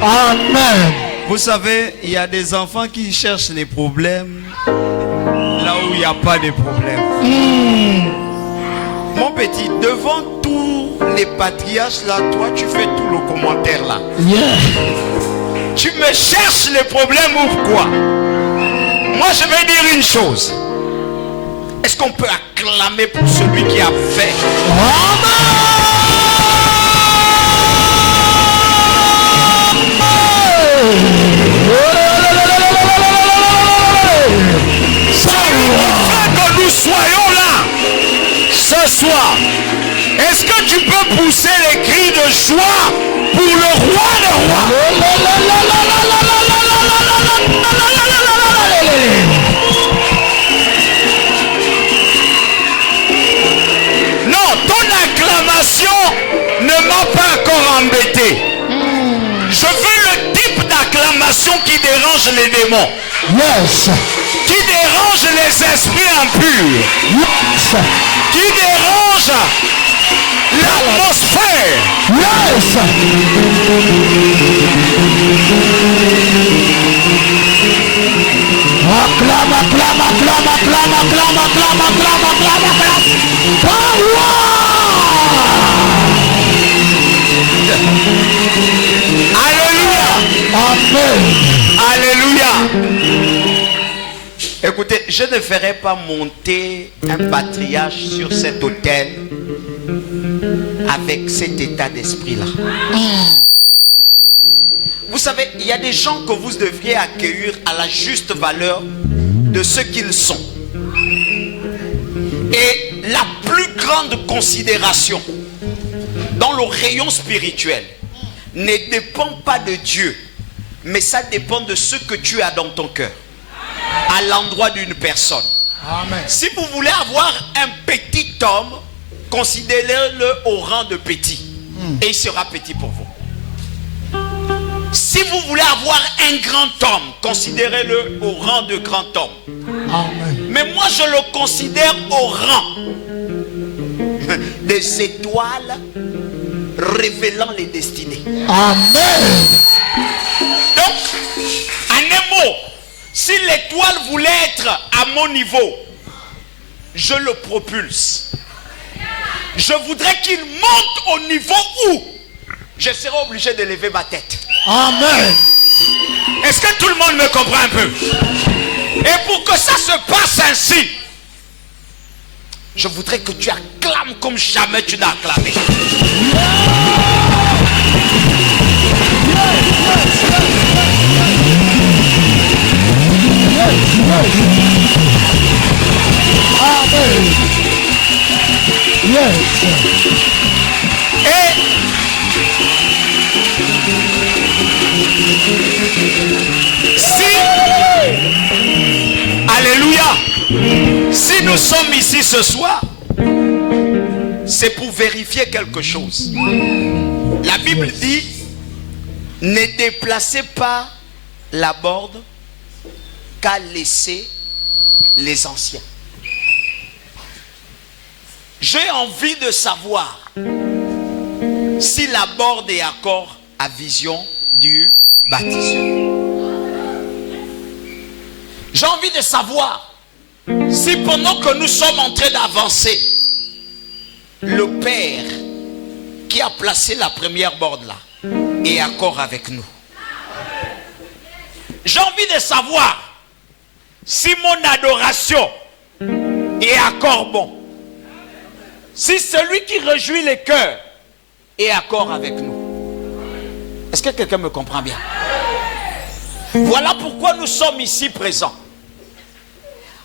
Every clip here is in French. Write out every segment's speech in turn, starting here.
Amen. Vous savez, il y a des enfants qui cherchent les problèmes là où il n'y a pas de problème. Mon petit, devant tous les patriarches là, toi tu fais tout le commentaire là. Yeah. Tu me cherches les problèmes ou quoi? Moi je vais dire une chose. Est-ce qu'on peut acclamer pour celui qui a fait? Que nous soyons là ce soir. Est-ce que tu peux pousser les cris de joie pour le roi des rois? Non, ton acclamation ne m'a pas encore embêté. Je veux le type d'acclamation qui dérange les démons. Yes. Qui dérange les esprits impurs. Yes. Qui dérange l'atmosphère. Yes. Acclame, acclame, acclame, acclame, acclame, acclame, acclame, acclame, acclame. Power. Alléluia. Amen. Alléluia. Écoutez, je ne ferai pas monter un patriarche sur cet autel avec cet état d'esprit-là. Vous savez, il y a des gens que vous devriez accueillir à la juste valeur de ce qu'ils sont. Et la plus grande considération dans le rayon spirituel ne dépend pas de Dieu, mais ça dépend de ce que tu as dans ton cœur à l'endroit d'une personne. Amen. Si vous voulez avoir un petit homme, considérez-le au rang de petit et il sera petit pour vous. Si vous voulez avoir un grand homme, considérez-le au rang de grand homme. Amen. Mais moi je le considère au rang des étoiles révélant les destinées. Amen. Donc, en un mot, si l'étoile voulait être à mon niveau, je le propulse. Je voudrais qu'il monte au niveau où je serai obligé de lever ma tête. Amen. Est-ce que tout le monde me comprend un peu? Et pour que ça se passe ainsi, je voudrais que tu acclames comme jamais tu n'as acclamé. Amen. Yes. Et si, alléluia, si nous sommes ici ce soir, c'est pour vérifier quelque chose. La Bible dit, ne déplacez pas la borde qu'à laisser les anciens. J'ai envie de savoir si la borde est accord à vision du baptiseur. J'ai envie de savoir si pendant que nous sommes en train d'avancer, le Père qui a placé la première borde là est accord avec nous. J'ai envie de savoir si mon adoration est accord bon. Si celui qui réjouit les cœurs est accord avec nous. Est-ce que quelqu'un me comprend bien? Voilà pourquoi nous sommes ici présents.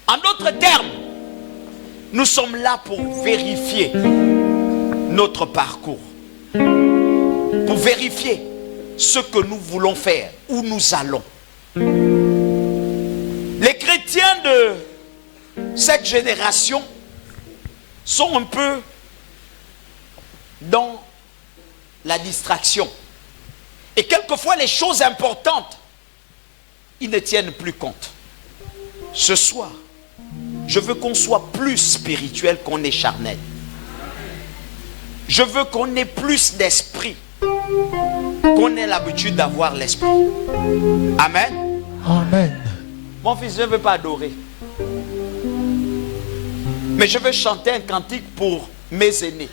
En d'autres termes, nous sommes là pour vérifier notre parcours. Pour vérifier ce que nous voulons faire, où nous allons. Les chrétiens de cette génération sont un peu dans la distraction. Et quelquefois, les choses importantes, ils ne tiennent plus compte. Ce soir, je veux qu'on soit plus spirituel qu'on est charnel. Je veux qu'on ait plus d'esprit qu'on ait l'habitude d'avoir l'esprit. Amen. Amen. Mon fils, je ne veux pas adorer. Mais je veux chanter un cantique pour mes aînés.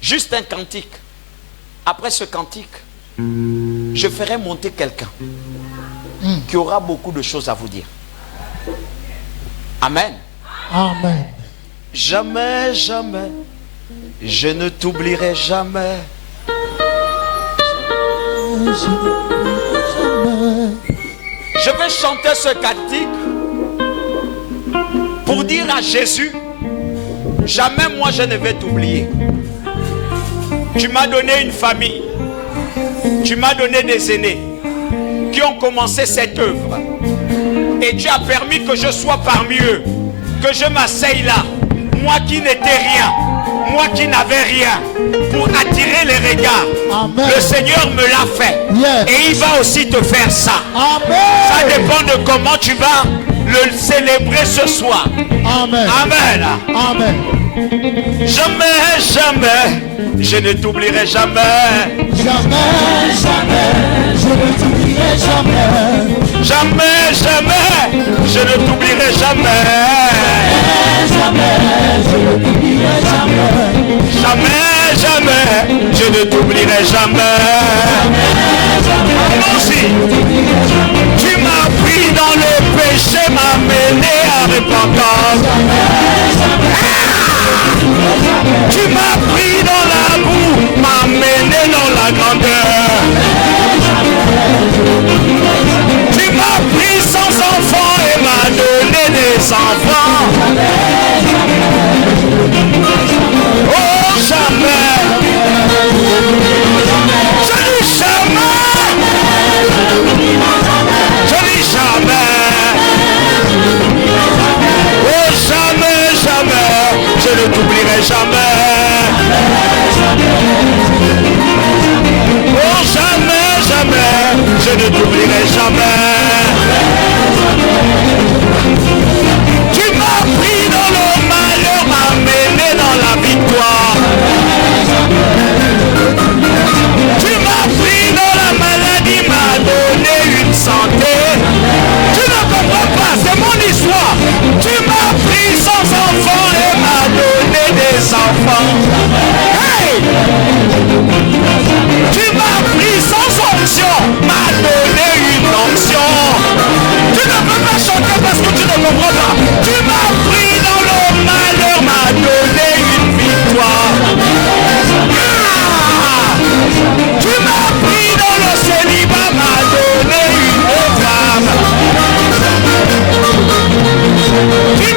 Juste un cantique. Après ce cantique, je ferai monter quelqu'un qui aura beaucoup de choses à vous dire. Amen. Amen. Jamais, jamais, je ne t'oublierai jamais. Je vais chanter ce cantique pour dire à Jésus, jamais moi je ne vais t'oublier. Tu m'as donné une famille, tu m'as donné des aînés qui ont commencé cette œuvre. Et tu as permis que je sois parmi eux, que je m'asseye là, moi qui n'étais rien, moi qui n'avais rien, pour attirer les regards. Amen. Le Seigneur me l'a fait. Yes. Et il va aussi te faire ça. Amen. Ça dépend de comment tu vas le célébrer ce soir. Amen. Amen. Amen. Jamais, jamais, je ne t'oublierai jamais. Jamais, jamais, je ne t'oublierai jamais. Jamais, jamais, je ne t'oublierai jamais. Jamais, je ne t'oublierai jamais. Jamais, jamais, je ne t'oublierai jamais. Allons-y. Tu m'as pris dans le péché, m'as mené à repentance. Tu m'as pris dans la boue, m'as mené dans la grandeur. Tu m'as pris sans enfant et m'as donné des enfants. Oh jamais, je dis jamais, je dis jamais. Oh jamais, jamais, je ne t'oublierai jamais. Oh jamais, jamais, je ne t'oublierai jamais. Tu m'as pris dans le malheur, m'as mené dans la victoire. Tu m'as pris dans la maladie, m'as donné une santé. Tu ne comprends pas, c'est mon histoire. Tu m'as pris sans enfant et m'as donné des enfants. Hey! Tu m'as pris sans onction, m'as donné une onction. Tu ne peux pas chanter parce que tu ne comprends pas. Tu m'as pris dans le malheur, m'as donné une victoire. Ah! Tu m'as pris dans le célibat, m'as donné une femme. Tu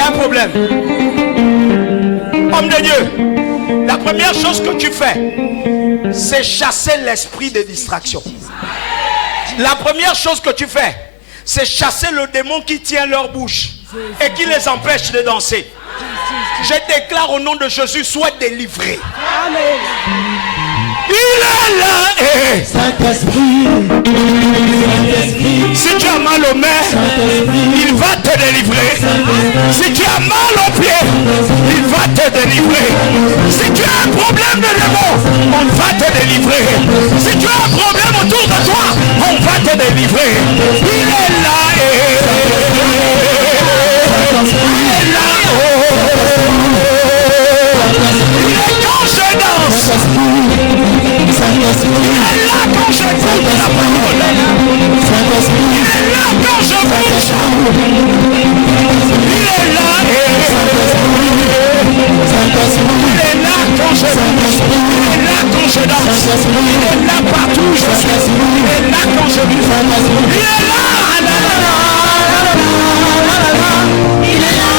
y a un problème. Homme de Dieu, la première chose que tu fais, c'est chasser l'esprit de distraction. La première chose que tu fais, c'est chasser le démon qui tient leur bouche et qui les empêche de danser. Je déclare au nom de Jésus, sois délivré. Il est là. Saint-Esprit. Si tu as mal aux mains, il va te délivrer. Si tu as mal aux pieds, il va te délivrer. Si tu as un problème de démon, on va te délivrer. Si tu as un problème autour de toi, on va te délivrer. Il est là. Il est là. Il est quand je danse. Il est là quand je écoute la parole. Il est là quand je bouge. Il est là. Il est là quand je bouge. Il est là quand je danse. Il est là partout où je suis. Il est là quand je bouge. Il est là. Il est là.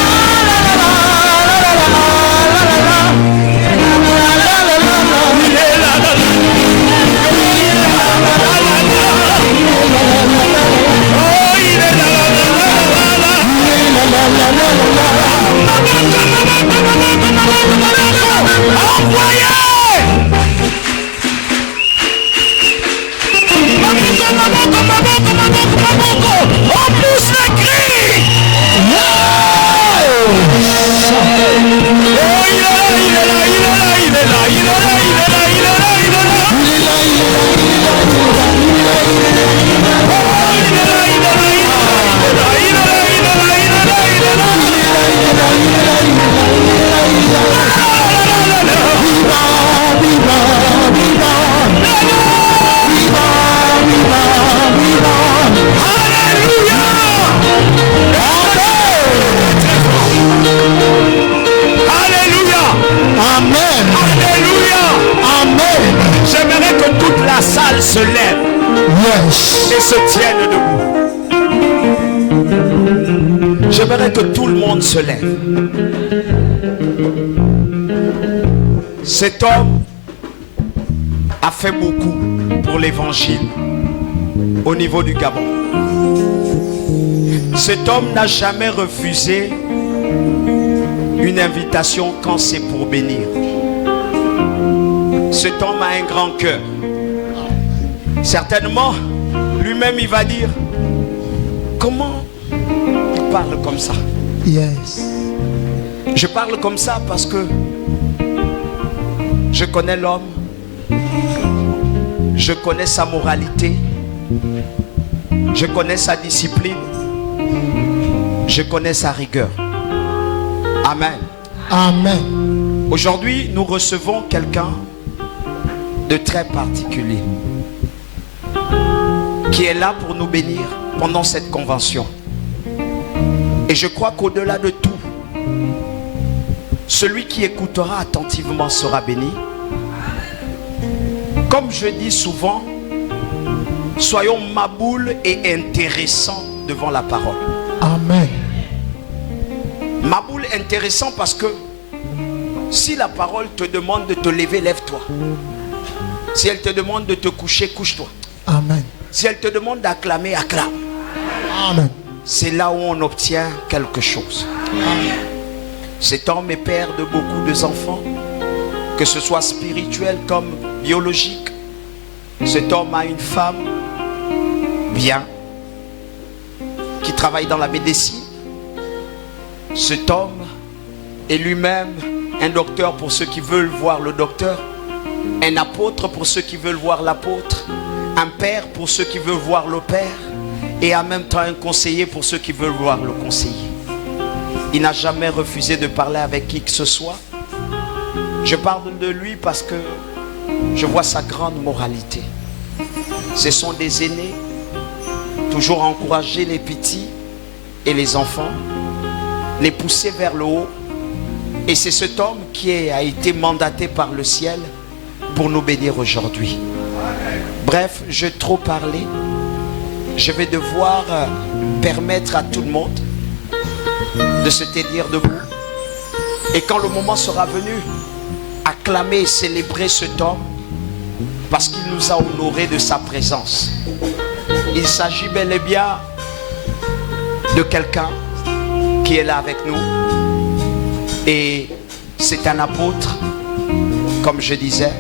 On pousse les cris. J'aimerais que toute la salle se lève et se tienne debout. J'aimerais que tout le monde se lève. Cet homme a fait beaucoup pour l'évangile au niveau du Gabon. Cet homme n'a jamais refusé une invitation quand c'est pour bénir. Cet homme a un grand cœur. Certainement, lui-même il va dire, comment il parle comme ça? Yes. Je parle comme ça parce que je connais l'homme, je connais sa moralité, je connais sa discipline, je connais sa rigueur. Amen. Amen. Aujourd'hui, nous recevons quelqu'un de très particulier qui est là pour nous bénir pendant cette convention. Et je crois qu'au-delà de tout, celui qui écoutera attentivement sera béni. Comme je dis souvent, soyons maboules et intéressants devant la parole. Amen. Maboule intéressant parce que si la parole te demande de te lever, lève-toi. Si elle te demande de te coucher, couche-toi. Amen. Si elle te demande d'acclamer, acclame. Amen. C'est là où on obtient quelque chose. Cet homme est père de beaucoup d'enfants, que ce soit spirituel comme biologique. Cet homme a une femme bien, qui travaille dans la médecine. Cet homme est lui-même un docteur pour ceux qui veulent voir le docteur, un apôtre pour ceux qui veulent voir l'apôtre, un père pour ceux qui veulent voir le père, et en même temps un conseiller pour ceux qui veulent voir le conseiller. Il n'a jamais refusé de parler avec qui que ce soit. Je parle de lui parce que je vois sa grande moralité. Ce sont des aînés, toujours encourager les petits et les enfants, les pousser vers le haut. Et c'est cet homme qui a été mandaté par le ciel pour nous bénir aujourd'hui. Bref, j'ai trop parlé. Je vais devoir permettre à tout le monde de se tenir debout. Et quand le moment sera venu, acclamer et célébrer cet homme parce qu'il nous a honorés de sa présence. Il s'agit bel et bien de quelqu'un qui est là avec nous. Et c'est un apôtre, comme je disais.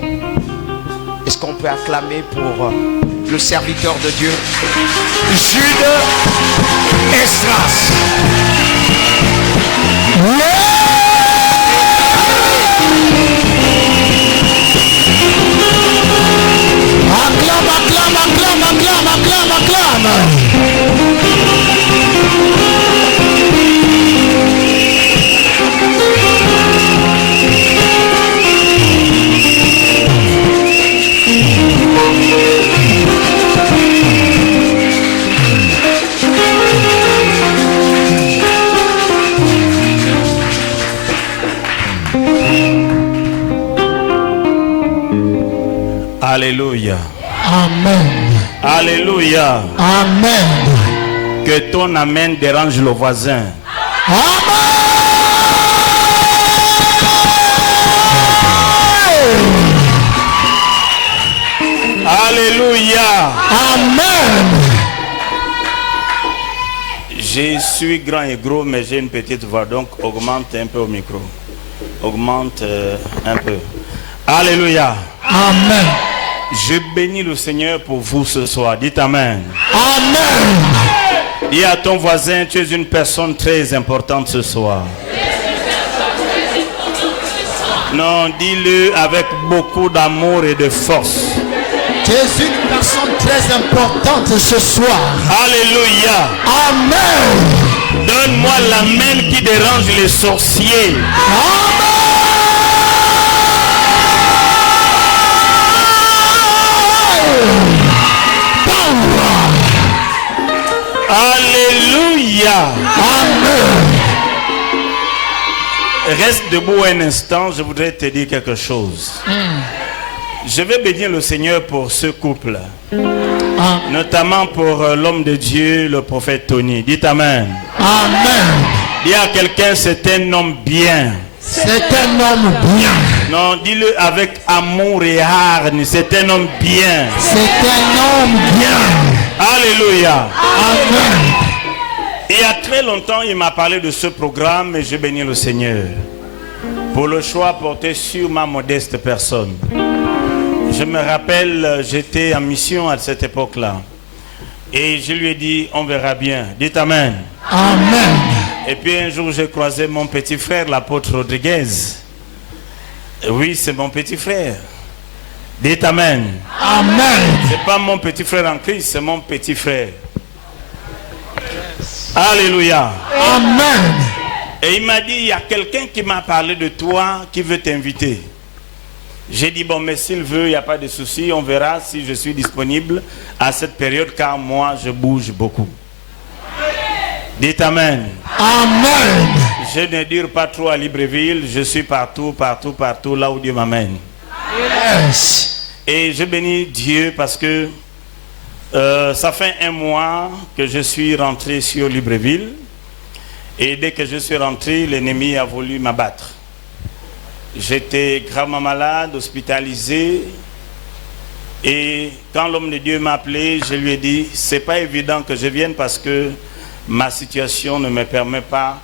Est-ce qu'on peut acclamer pour le serviteur de Dieu, Jude Esdras? Acclame, acclame, acclame, acclame, acclame, acclame. Alléluia. Amen. Alléluia. Amen. Que ton amen dérange le voisin. Amen. Alléluia. Amen. Je suis grand et gros, mais j'ai une petite voix, donc augmente un peu au micro. Augmente un peu. Alléluia. Amen. Je bénis le Seigneur pour vous ce soir. Dites Amen. Amen. Dis à ton voisin, tu es une personne très importante ce soir. Non, dis-le avec beaucoup d'amour et de force. Tu es une personne très importante ce soir. Alléluia. Amen. Donne-moi l'amen qui dérange les sorciers. Amen. Alléluia. Amen. Reste debout un instant, je voudrais te dire quelque chose. Je vais bénir le Seigneur pour ce couple. Notamment pour l'homme de Dieu, le prophète Tony. Dites Amen. Amen. Dis à quelqu'un, c'est un homme bien. C'est un homme bien. Non, dis-le avec amour et hargne. C'est un homme bien. C'est un homme bien. Alléluia. Amen. Il y a très longtemps, il m'a parlé de ce programme et je bénis le Seigneur pour le choix porté sur ma modeste personne. Je me rappelle, j'étais en mission à cette époque-là et je lui ai dit, on verra bien. Dites Amen. Amen. Et puis un jour, j'ai croisé mon petit frère, l'apôtre Rodriguez. Oui, c'est mon petit frère. Dites Amen. Amen. C'est pas mon petit frère en Christ, c'est mon petit frère. Alléluia. Amen. Et il m'a dit, il y a quelqu'un qui m'a parlé de toi, qui veut t'inviter. J'ai dit, bon, mais s'il veut, il n'y a pas de souci, on verra si je suis disponible à cette période, car moi, je bouge beaucoup. Dites Amen. Amen. Je ne dure pas trop à Libreville, je suis partout, partout, partout, là où Dieu m'amène. Yes. Et je bénis Dieu parce que ça fait un mois que je suis rentré sur Libreville. Et dès que je suis rentré, l'ennemi a voulu m'abattre. J'étais gravement malade, hospitalisé. Et quand l'homme de Dieu m'a appelé, je lui ai dit, c'est pas évident que je vienne parce que ma situation ne me permet pas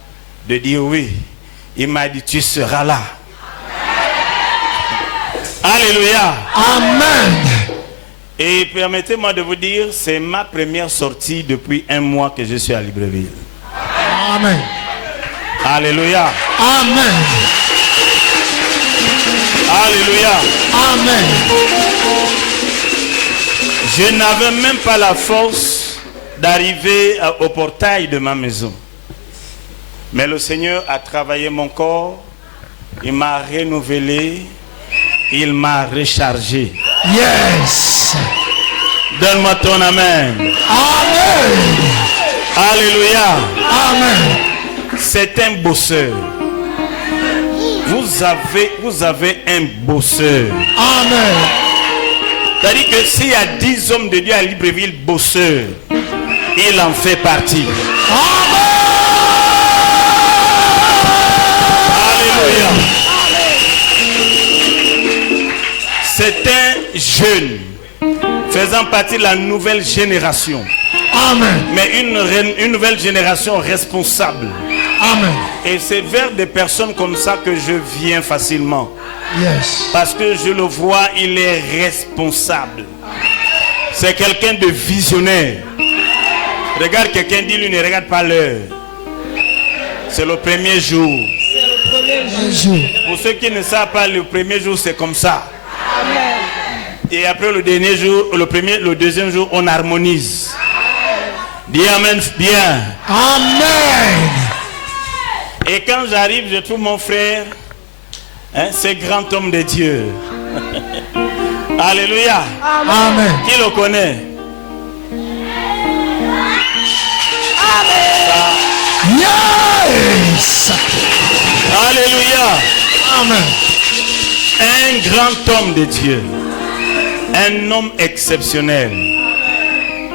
de dire oui. Il m'a dit, tu seras là. Alléluia. Amen. Et permettez-moi de vous dire, c'est ma première sortie depuis un mois que je suis à Libreville. Amen. Alléluia. Amen. Alléluia. Amen. Je n'avais même pas la force d'arriver au portail de ma maison. Mais le Seigneur a travaillé mon corps, il m'a renouvelé, il m'a rechargé. Yes. Donne-moi ton amen. Amen. Alléluia. Amen. C'est un bosseur. Vous avez un bosseur. Amen. C'est-à-dire que s'il y a 10 hommes de Dieu à Libreville bosseurs, il en fait partie. Amen. jeunes, faisant partie de la nouvelle génération. Amen. Mais une nouvelle génération responsable. Amen. Et c'est vers des personnes comme ça que je viens facilement. Yes. Parce que je le vois, il est responsable. C'est quelqu'un de visionnaire. Regarde quelqu'un, dis-lui, ne regarde pas l'heure. C'est le premier jour. Pour ceux qui ne savent pas, le premier jour, c'est comme ça. Amen. Et après le dernier jour, le deuxième jour, on harmonise. Dis amen bien. Amen. Et quand j'arrive, je trouve mon frère, ce grand homme de Dieu. Alléluia. Amen. Qui le connaît? Yes. Alléluia. Amen. Un grand homme de Dieu. Un homme exceptionnel.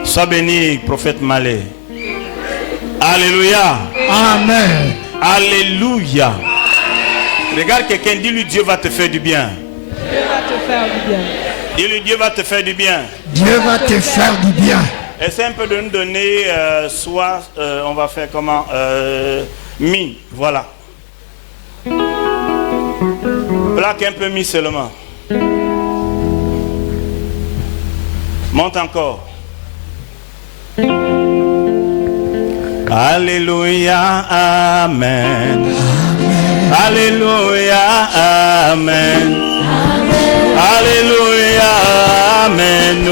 Sois béni, prophète Malé. Alléluia. Amen. Alléluia. Regarde quelqu'un, dis-lui Dieu va te faire du bien. Dieu va te faire du bien. Dis-lui Dieu va te faire du bien. Dieu va te faire du bien. Essaie un peu de nous donner, on va faire comment mi, voilà. Plaque un peu mi seulement. Monte encore. Alléluia, amen. Alléluia, amen. Alléluia, amen.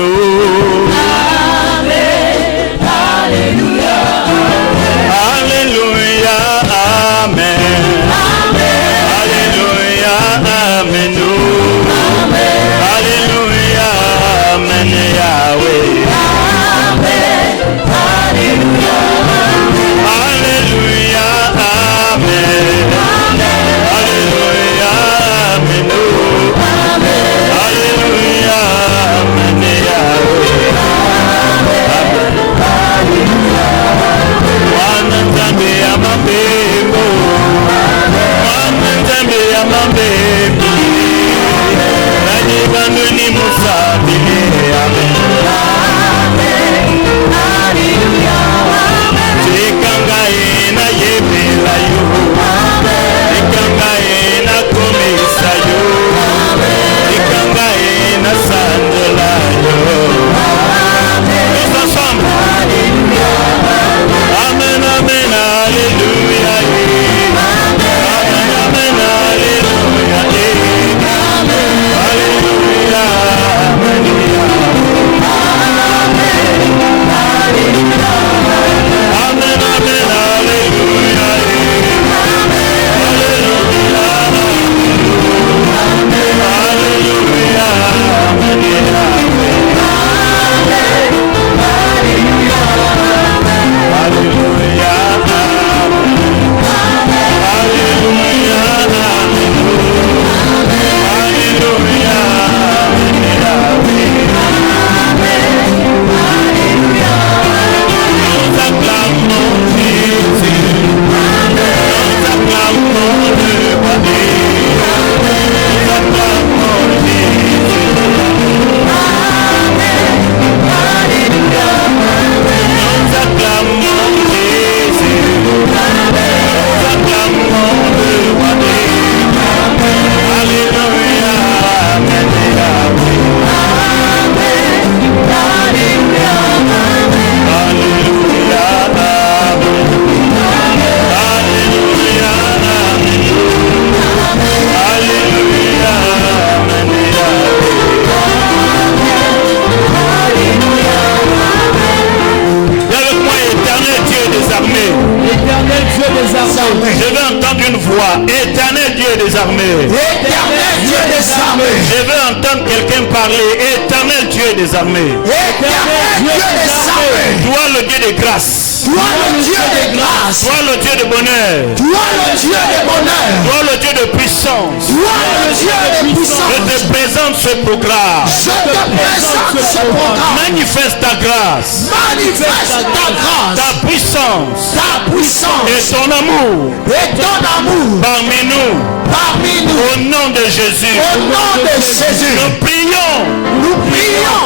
Je veux entendre une voix. Éternel Dieu des armées. Éternel Dieu des armées. Je veux entendre quelqu'un parler. Éternel Dieu des armées. Éternel Dieu des armées. Toi le Dieu de grâce. Toi le Dieu de grâce. Toi le Dieu de bonheur. Toi le Dieu de bonheur. Toi le Dieu de puissance. Toi le Dieu de puissance. Je te présente ce programme. Je te présente ce programme. Manifeste ta grâce. Manifeste ta grâce. Ta puissance. Ta puissance. Et ton amour. Et ton amour. Parmi nous. Parmi nous. Au nom de Jésus. Au nom de Jésus. Nous prions prions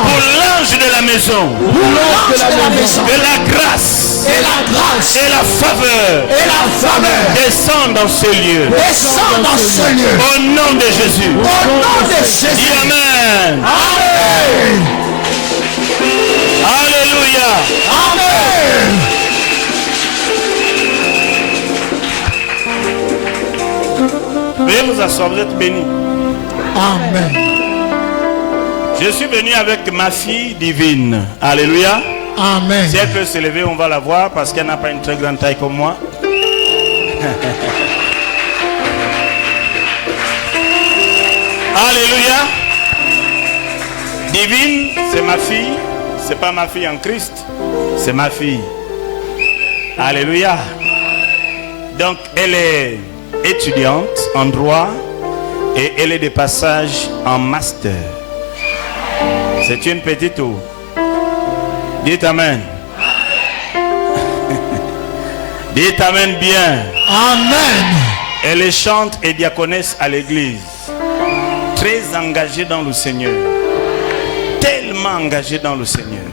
pour l'ange de la maison, que la grâce et la faveur descendent dans ce lieu. Au nom de Jésus. Dis Amen. Alléluia. Veuillez vous asseoir, vous êtes bénis. Amen. Je suis venu avec ma fille divine. Alléluia. Amen. Si elle peut se lever, on va la voir parce qu'elle n'a pas une très grande taille comme moi. Alléluia. Divine, c'est ma fille. C'est pas ma fille en Christ, c'est ma fille. Alléluia. Donc elle est étudiante en droit et elle est de passage en master. C'est une petite eau. Dites Amen. Dites Amen bien. Amen. Elle est chante et diaconesse à l'église. Très engagée dans le Seigneur. Tellement engagée dans le Seigneur.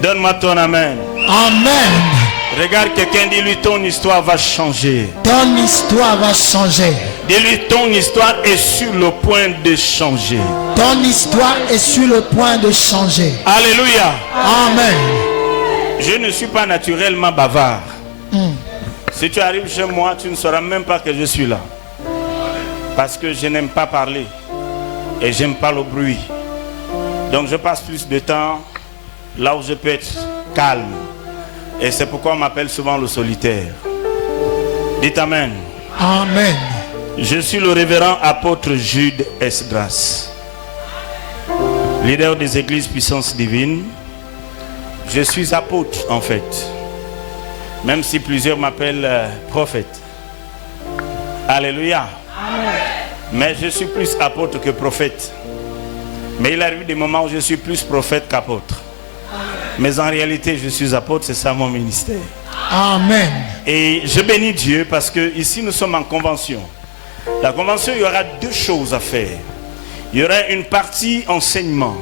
Donne-moi ton Amen. Amen. Regarde quelqu'un, dis-lui ton histoire va changer. Ton histoire va changer. Dis-lui ton histoire est sur le point de changer. Ton histoire est sur le point de changer. Alléluia. Amen. Je ne suis pas naturellement bavard. Si tu arrives chez moi, tu ne sauras même pas que je suis là. Parce que je n'aime pas parler. Et j'aime pas le bruit. Donc je passe plus de temps là où je peux être calme. Et c'est pourquoi on m'appelle souvent le solitaire. Dites Amen. Amen. Je suis le révérend apôtre Jude Esdras, leader des églises puissance divine. Je suis apôtre en fait. Même si plusieurs m'appellent prophète. Alléluia. Amen. Mais je suis plus apôtre que prophète. Mais il arrive des moments où je suis plus prophète qu'apôtre. Mais en réalité, je suis apôtre, c'est ça mon ministère. Amen. Et je bénis Dieu parce que ici nous sommes en convention. La convention, il y aura deux choses à faire. Il y aura une partie enseignement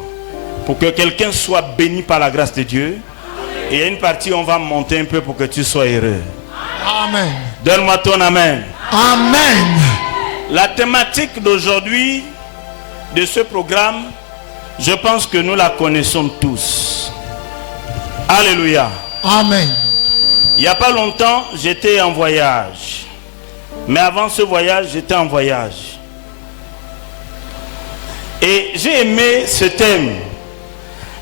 pour que quelqu'un soit béni par la grâce de Dieu. Et il y a une partie, on va monter un peu pour que tu sois heureux. Amen. Donne-moi ton Amen. Amen. La thématique d'aujourd'hui, de ce programme, je pense que nous la connaissons tous. Alléluia. Amen. Il n'y a pas longtemps, j'étais en voyage. Mais avant ce voyage, j'étais en voyage. Et j'ai aimé ce thème.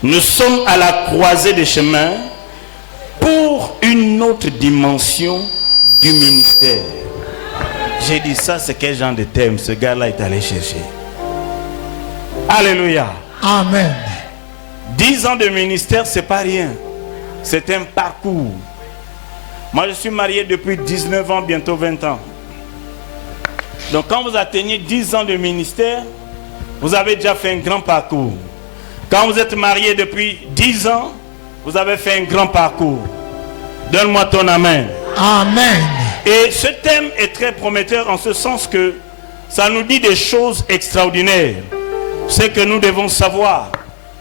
Nous sommes à la croisée des chemins pour une autre dimension du ministère. J'ai dit ça, c'est quel genre de thème ce gars-là est allé chercher. Alléluia. Amen. 10 ans de ministère, c'est pas rien. C'est un parcours. Moi, je suis marié depuis 19 ans, bientôt 20 ans. Donc, quand vous atteignez 10 ans de ministère, vous avez déjà fait un grand parcours. Quand vous êtes marié depuis 10 ans, vous avez fait un grand parcours. Donne-moi ton Amen. Amen. Et ce thème est très prometteur en ce sens que ça nous dit des choses extraordinaires. Ce que nous devons savoir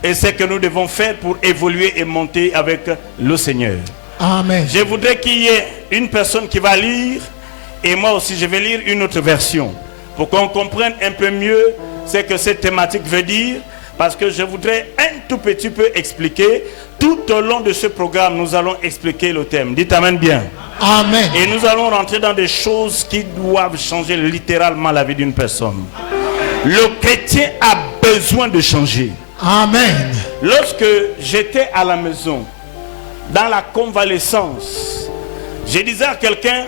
et ce que nous devons faire pour évoluer et monter avec le Seigneur. Amen. Je voudrais qu'il y ait une personne qui va lire et moi aussi je vais lire une autre version pour qu'on comprenne un peu mieux ce que cette thématique veut dire, parce que je voudrais un tout petit peu expliquer. Tout au long de ce programme, nous allons expliquer le thème. Dites Amen bien. Amen. Et nous allons rentrer dans des choses qui doivent changer littéralement la vie d'une personne. Le chrétien a besoin de changer. Amen. Lorsque j'étais à la maison, dans la convalescence, je disais à quelqu'un,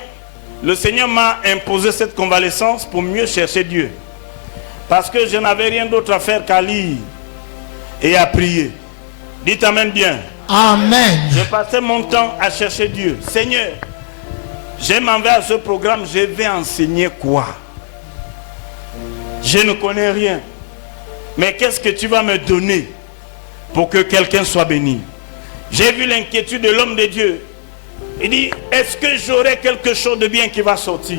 le Seigneur m'a imposé cette convalescence pour mieux chercher Dieu. Parce que je n'avais rien d'autre à faire qu'à lire et à prier. Dites Amen bien. Amen. Je passais mon temps à chercher Dieu. Seigneur, je m'en vais à ce programme, je vais enseigner quoi? Je ne connais rien. Mais qu'est-ce que tu vas me donner pour que quelqu'un soit béni? J'ai vu l'inquiétude de l'homme de Dieu. Il dit, est-ce que j'aurai quelque chose de bien qui va sortir?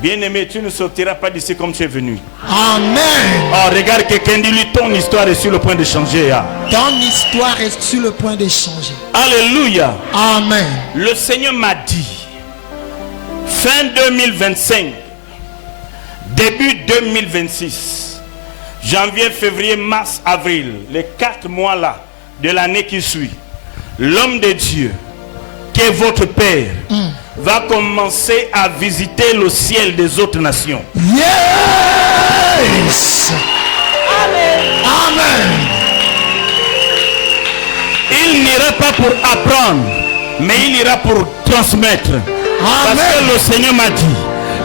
Bien-aimé, tu ne sortiras pas d'ici comme tu es venu. Amen. Oh, regarde quelqu'un, dis-lui, ton histoire est sur le point de changer. Ah. Ton histoire est sur le point de changer. Alléluia. Amen. Le Seigneur m'a dit, fin 2025, début 2026, janvier, février, mars, avril, les 4 mois là de l'année qui suit, l'homme de Dieu, qui est votre Père, va commencer à visiter le ciel des autres nations. Yes. Amen. Il n'ira pas pour apprendre, mais il ira pour transmettre. Parce que le Seigneur m'a dit,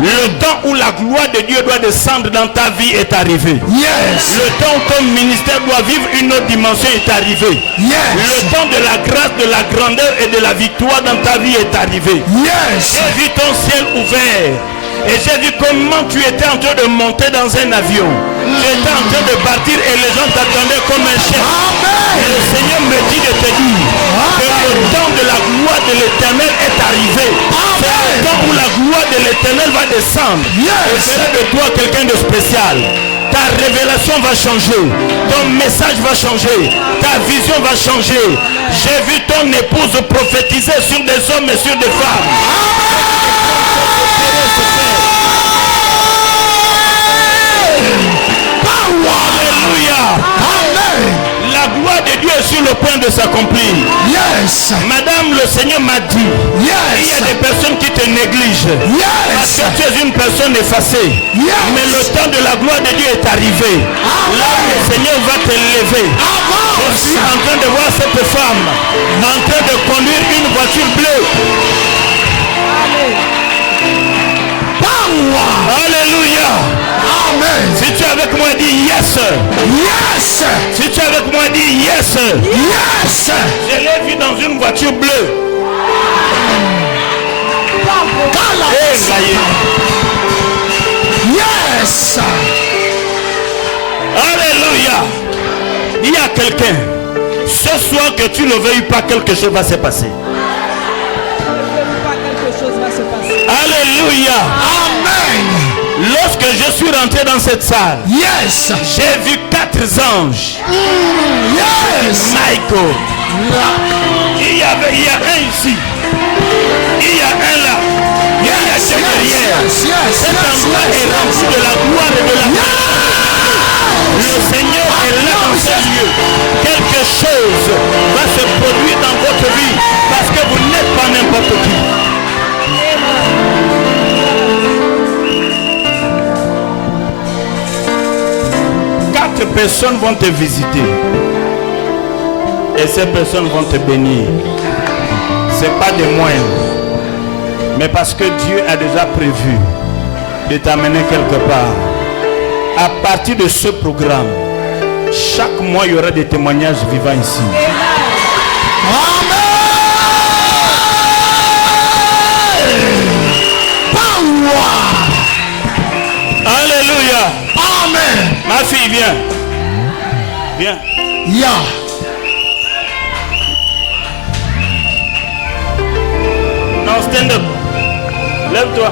le temps où la gloire de Dieu doit descendre dans ta vie est arrivé. Yes. Le temps où ton ministère doit vivre une autre dimension est arrivé. Yes. Le temps de la grâce, de la grandeur et de la victoire dans ta vie est arrivé. Yes. J'ai vu ton ciel ouvert. Et j'ai vu comment tu étais en train de monter dans un avion. Tu étais en train de partir et les gens t'attendaient comme un chef. Et le Seigneur me dit de te dire que le temps de la gloire de l'Éternel est arrivé. C'est le temps où la gloire de l'Éternel va descendre. Et fera de toi quelqu'un de spécial. Ta révélation va changer. Ton message va changer. Ta vision va changer. J'ai vu ton épouse prophétiser sur des hommes et sur des femmes. Alléluia. Amen. La gloire de Dieu est sur le point de s'accomplir. Yes. Madame, le Seigneur m'a dit, il y a Yes. des personnes qui te négligent. Parce Yes. que tu es une personne effacée. Yes. Mais le temps de la gloire de Dieu est arrivé. Là où le Seigneur va te lever. Je suis en train de voir cette femme en train de conduire une voiture bleue. Alléluia. Amen. Si tu es avec moi, dis yes. Yes. Si tu es avec moi, dis yes. Yes. Je l'ai vu dans une voiture bleue. Eh, Yes. Alléluia. Il y a quelqu'un. Ce soir, que tu ne le veuilles pas, quelque chose va se passer. Alléluia. Amen. Lorsque je suis rentré dans cette salle, Yes. j'ai vu 4 anges. Yes. Michael. Il y a un ici. Il y a un là. Il y a deux derrière. Cet endroit est rempli de la gloire et de la Le Seigneur est là dans ce lieu. Quelque chose va se produire dans votre vie parce que vous n'êtes pas n'importe qui. Quatre personnes vont te visiter et ces personnes vont te bénir. C'est pas des moindres, mais parce que Dieu a déjà prévu de t'amener quelque part. À partir de ce programme, chaque mois il y aura des témoignages vivants ici. Amen. Power. Alléluia. Amen. Ma fille, viens. Viens. Yeah. Non, stand up. Lève-toi.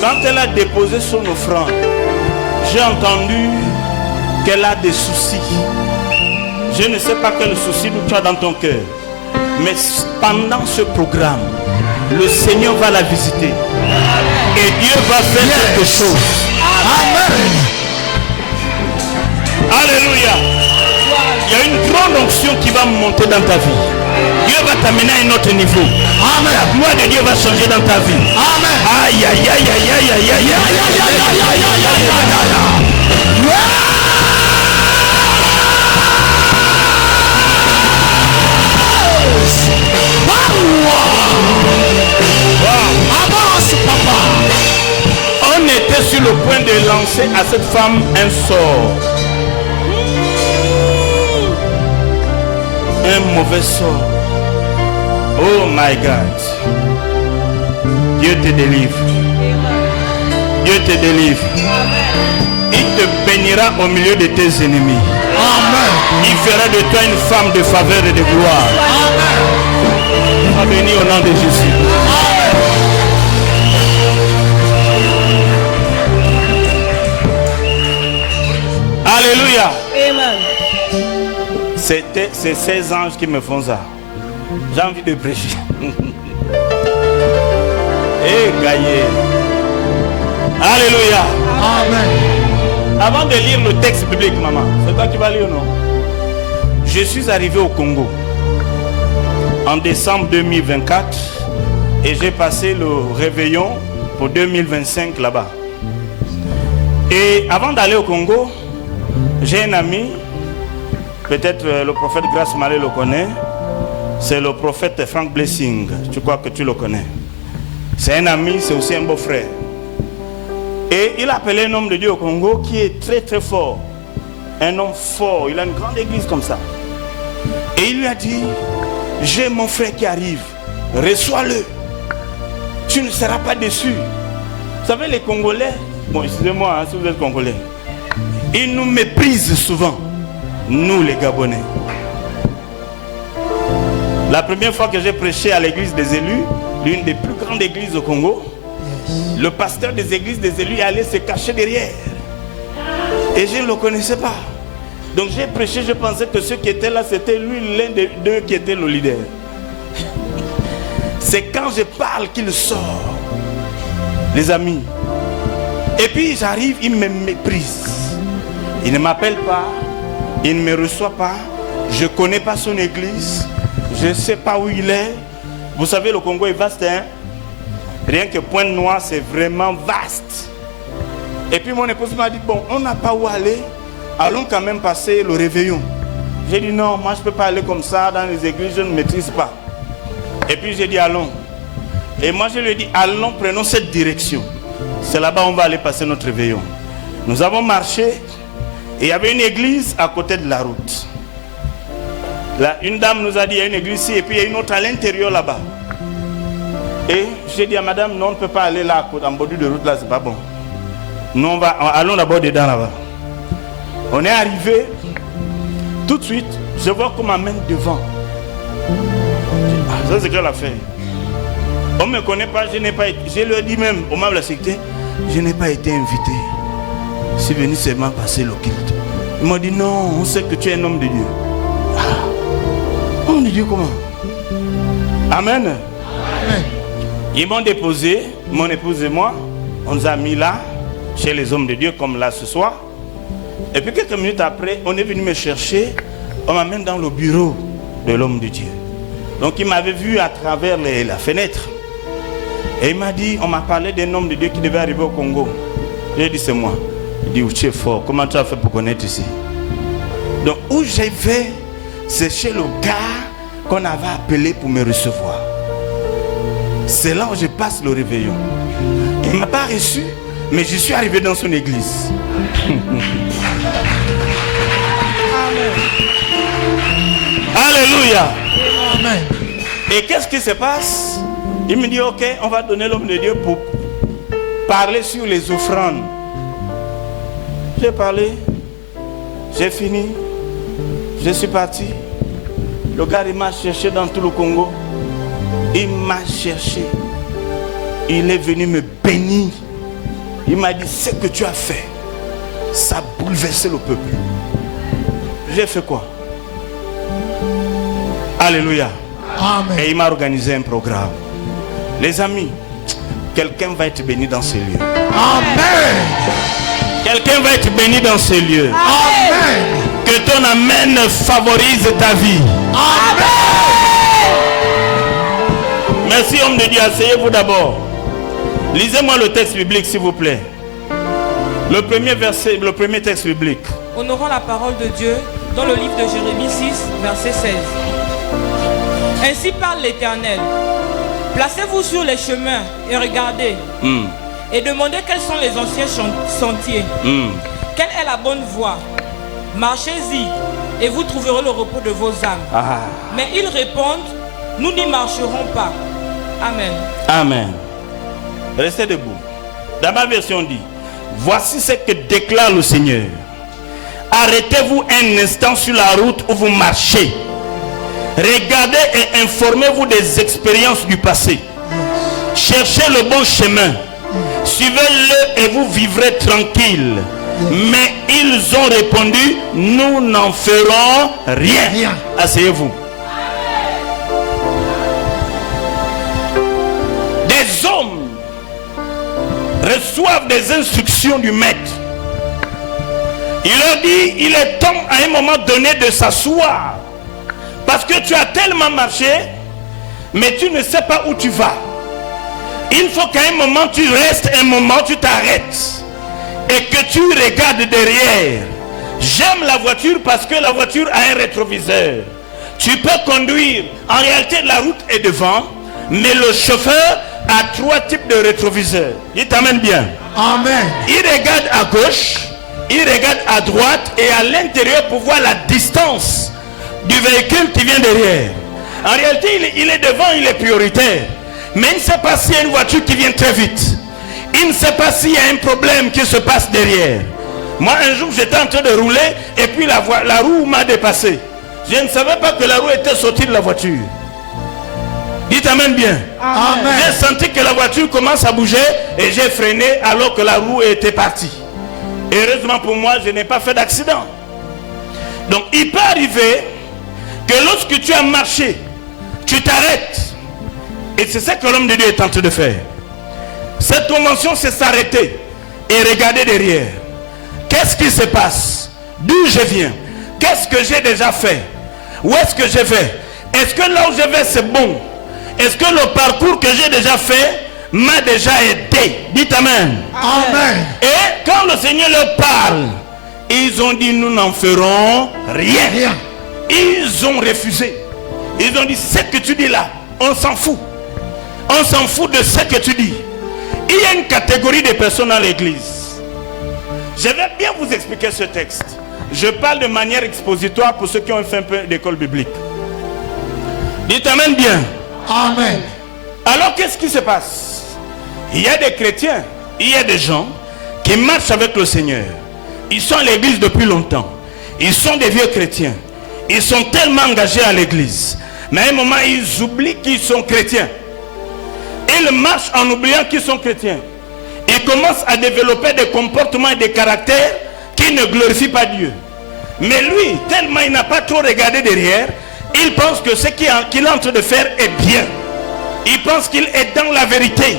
Quand elle a déposé son offrande, j'ai entendu qu'elle a des soucis. Je ne sais pas quel souci tu as dans ton cœur. Mais pendant ce programme, le Seigneur va la visiter. Et Dieu va faire quelque chose. Amen. Alléluia. Il y a une grande onction qui va monter dans ta vie. Dieu va t'amener à un autre niveau. Amen. La gloire de Dieu va changer dans ta vie. Amen. Aïe, aïe, aïe, aïe, aïe, aïe, aïe, Avance, papa. On était sur le point de lancer à cette femme un sort. Un mauvais sort. Oh my God. Dieu te délivre. Dieu te délivre. Il te bénira au milieu de tes ennemis. Amen. Il fera de toi une femme de faveur et de gloire. Amen. Sois béni au nom de Jésus. C'est ces anges qui me font ça. J'ai envie de prêcher. Et gaillé. Alléluia. Amen. Avant de lire le texte biblique, maman, c'est toi qui vas lire, non? Je suis arrivé au Congo en décembre 2024 et j'ai passé le réveillon pour 2025 là-bas. Et avant d'aller au Congo, j'ai un ami, peut-être le prophète Grace Malé le connaît, c'est le prophète Frank Blessing, je crois que tu le connais. C'est un ami, c'est aussi un beau-frère. Et il a appelé un homme de Dieu au Congo qui est très très fort. Un homme fort, il a une grande église comme ça. Et il lui a dit, j'ai mon frère qui arrive, reçois-le. Tu ne seras pas déçu. Vous savez, les Congolais, bon, excusez-moi si vous êtes Congolais, ils nous méprisent souvent, nous les Gabonais. La première fois que j'ai prêché à l'église des élus, l'une des plus grandes églises au Congo, le pasteur des églises des élus allait se cacher derrière. Et je ne le connaissais pas. Donc j'ai prêché, je pensais que ceux qui étaient là, c'était lui, l'un des deux qui était le leader. C'est quand je parle qu'il sort, les amis. Et puis j'arrive, il me méprise. Il ne m'appelle pas, il ne me reçoit pas, je ne connais pas son église, je ne sais pas où il est. Vous savez, le Congo est vaste, hein? Rien que Pointe-Noire, c'est vraiment vaste. Et puis mon épouse m'a dit, bon, on n'a pas où aller, allons quand même passer le réveillon. J'ai dit, non, moi je ne peux pas aller comme ça dans les églises, je ne maîtrise pas. Et puis j'ai dit, allons. Et moi je lui ai dit, allons, prenons cette direction. C'est là-bas on va aller passer notre réveillon. Nous avons marché et il y avait une église à côté de la route. Là, une dame nous a dit, il y a une église ici et puis il y a une autre à l'intérieur là-bas. Et j'ai dit à madame, non, on ne peut pas aller là, en bordure de route, là, c'est pas bon. Nous, allons d'abord dedans là-bas. On est arrivé, tout de suite, je vois qu'on m'amène devant. Ça, c'est quelle affaire? On ne me connaît pas, je n'ai pas été, je leur dis même, au membre de la sécurité, je n'ai pas été invité. Je suis venu seulement passer le culte. Ils m'ont dit, non, on sait que tu es un homme de Dieu. Ah, homme de Dieu comment? Amen. Amen. Ils m'ont déposé, mon épouse et moi, on nous a mis là, chez les hommes de Dieu, comme là ce soir. Et puis quelques minutes après, on est venu me chercher, on m'amène dans le bureau de l'homme de Dieu. Donc il m'avait vu à travers la fenêtre. Et il m'a dit, on m'a parlé d'un homme de Dieu qui devait arriver au Congo. J'ai dit, c'est moi. Il dit, tu es fort, comment tu as fait pour connaître ici? Donc où j'ai fait, c'est chez le gars qu'on avait appelé pour me recevoir. C'est là où je passe le réveillon. Il ne m'a pas reçu, mais je suis arrivé dans son église. Alléluia. Amen. Et qu'est-ce qui se passe? Il me dit, ok, on va donner l'homme de Dieu pour parler sur les offrandes. J'ai parlé, j'ai fini, je suis parti. Le gars, il m'a cherché dans tout le Congo. Il m'a cherché. Il est venu me bénir. Il m'a dit, ce que tu as fait, ça a bouleversé le peuple. J'ai fait quoi? Alléluia. Amen. Et il m'a organisé un programme. Les amis, quelqu'un va être béni dans ces lieux. Amen. Quelqu'un va être béni dans ces lieux. Amen. Que ton amen favorise ta vie. Amen. Merci homme de Dieu, asseyez-vous d'abord. Lisez-moi le texte biblique s'il vous plaît. Le premier verset, le premier texte biblique. Honorons la parole de Dieu dans le livre de Jérémie 6, verset 16. Ainsi parle l'Éternel. Placez-vous sur les chemins et regardez. Et demandez quels sont les anciens sentiers. Quelle est la bonne voie? Marchez-y et vous trouverez le repos de vos âmes. Mais ils répondent, nous n'y marcherons pas. Amen. Amen. Restez debout. Dans ma version dit, voici ce que déclare le Seigneur. Arrêtez-vous un instant sur la route où vous marchez. Regardez et informez-vous des expériences du passé. Cherchez le bon chemin. Suivez-le et vous vivrez tranquille. Mais ils ont répondu, nous n'en ferons rien. Rien. Asseyez-vous. Des hommes reçoivent des instructions du maître. Il leur dit, il est temps à un moment donné de s'asseoir. Parce que tu as tellement marché, mais tu ne sais pas où tu vas. Il faut qu'à un moment tu restes, un moment tu t'arrêtes. Et que tu regardes derrière. J'aime la voiture parce que la voiture a un rétroviseur. Tu peux conduire. En réalité, la route est devant, mais le chauffeur a 3 types de rétroviseurs. Il t'amène bien. Amen. Il regarde à gauche, il regarde à droite et à l'intérieur pour voir la distance du véhicule qui vient derrière. En réalité, il est devant, il est prioritaire. Mais il ne sait pas s'il y a une voiture qui vient très vite. Il ne sait pas s'il y a un problème qui se passe derrière. Moi, un jour, j'étais en train de rouler et puis la roue m'a dépassé. Je ne savais pas que la roue était sortie de la voiture. Dites amen bien. Amen. J'ai senti que la voiture commence à bouger et j'ai freiné alors que la roue était partie. Heureusement pour moi, je n'ai pas fait d'accident. Donc, il peut arriver que lorsque tu as marché, tu t'arrêtes. Et c'est ça que l'homme de Dieu est en train de faire. Cette convention, c'est s'arrêter et regarder derrière. Qu'est-ce qui se passe? D'où je viens? Qu'est-ce que j'ai déjà fait? Où est-ce que je vais? Est-ce que là où je vais, c'est bon? Est-ce que le parcours que j'ai déjà fait m'a déjà aidé? Dites amen. Amen. Et quand le Seigneur leur parle, ils ont dit, nous n'en ferons rien. Rien. Ils ont refusé. Ils ont dit, ce que tu dis là, on s'en fout. On s'en fout de ce que tu dis. Il y a une catégorie de personnes dans l'église. Je vais bien vous expliquer ce texte. Je parle de manière expositoire pour ceux qui ont fait un peu d'école biblique. Dites amen bien. Amen. Alors qu'est-ce qui se passe? Il y a des chrétiens, il y a des gens qui marchent avec le Seigneur. Ils sont à l'église depuis longtemps. Ils sont des vieux chrétiens. Ils sont tellement engagés à l'église. Mais à un moment, ils oublient qu'ils sont chrétiens. Ils marchent en oubliant qu'ils sont chrétiens. Ils commencent à développer des comportements et des caractères qui ne glorifient pas Dieu. Mais lui, tellement il n'a pas trop regardé derrière, il pense que ce qu'il est en train de faire est bien. Il pense qu'il est dans la vérité.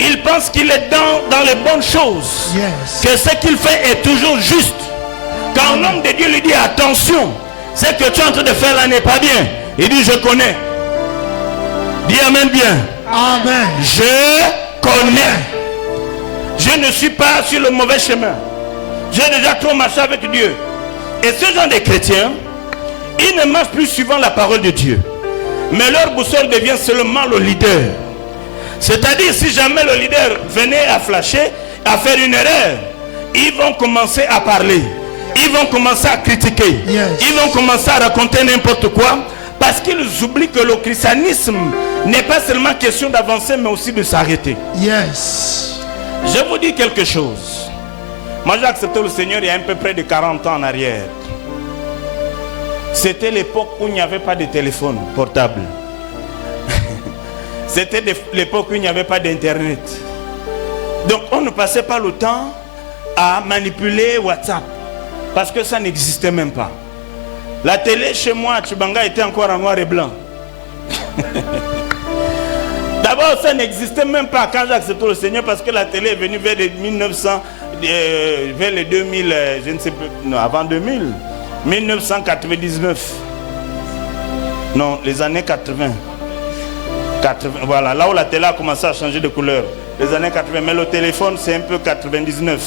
Il pense qu'il est dans les bonnes choses. Yes. Que ce qu'il fait est toujours juste. Quand l'homme de Dieu lui dit attention, ce que tu es en train de faire là n'est pas bien, il dit je connais. Dis amen bien. Amen. Je connais. Je ne suis pas sur le mauvais chemin. J'ai déjà trop marché avec Dieu. Et ce genre de chrétiens, ils ne marchent plus suivant la parole de Dieu. Mais leur boussole devient seulement le leader. C'est-à-dire, si jamais le leader venait à flasher, à faire une erreur, ils vont commencer à parler. Ils vont commencer à critiquer. Yes. Ils vont commencer à raconter n'importe quoi. Parce qu'ils oublient que le christianisme n'est pas seulement question d'avancer, mais aussi de s'arrêter. Yes. Je vous dis quelque chose. Moi, j'ai accepté le Seigneur il y a à peu près de 40 ans en arrière. C'était l'époque où il n'y avait pas de téléphone portable. C'était l'époque où il n'y avait pas d'internet. Donc on ne passait pas le temps à manipuler WhatsApp. Parce que ça n'existait même pas. La télé chez moi à Tchibanga était encore en noir et blanc. D'abord ça n'existait même pas quand j'ai accepté le Seigneur, parce que la télé est venue vers les 1900, vers les 2000, je ne sais plus, non, avant 2000. 1999. Non, les années 80. Voilà, là où la télé a commencé à changer de couleur. Les années 80. Mais le téléphone, c'est un peu 99.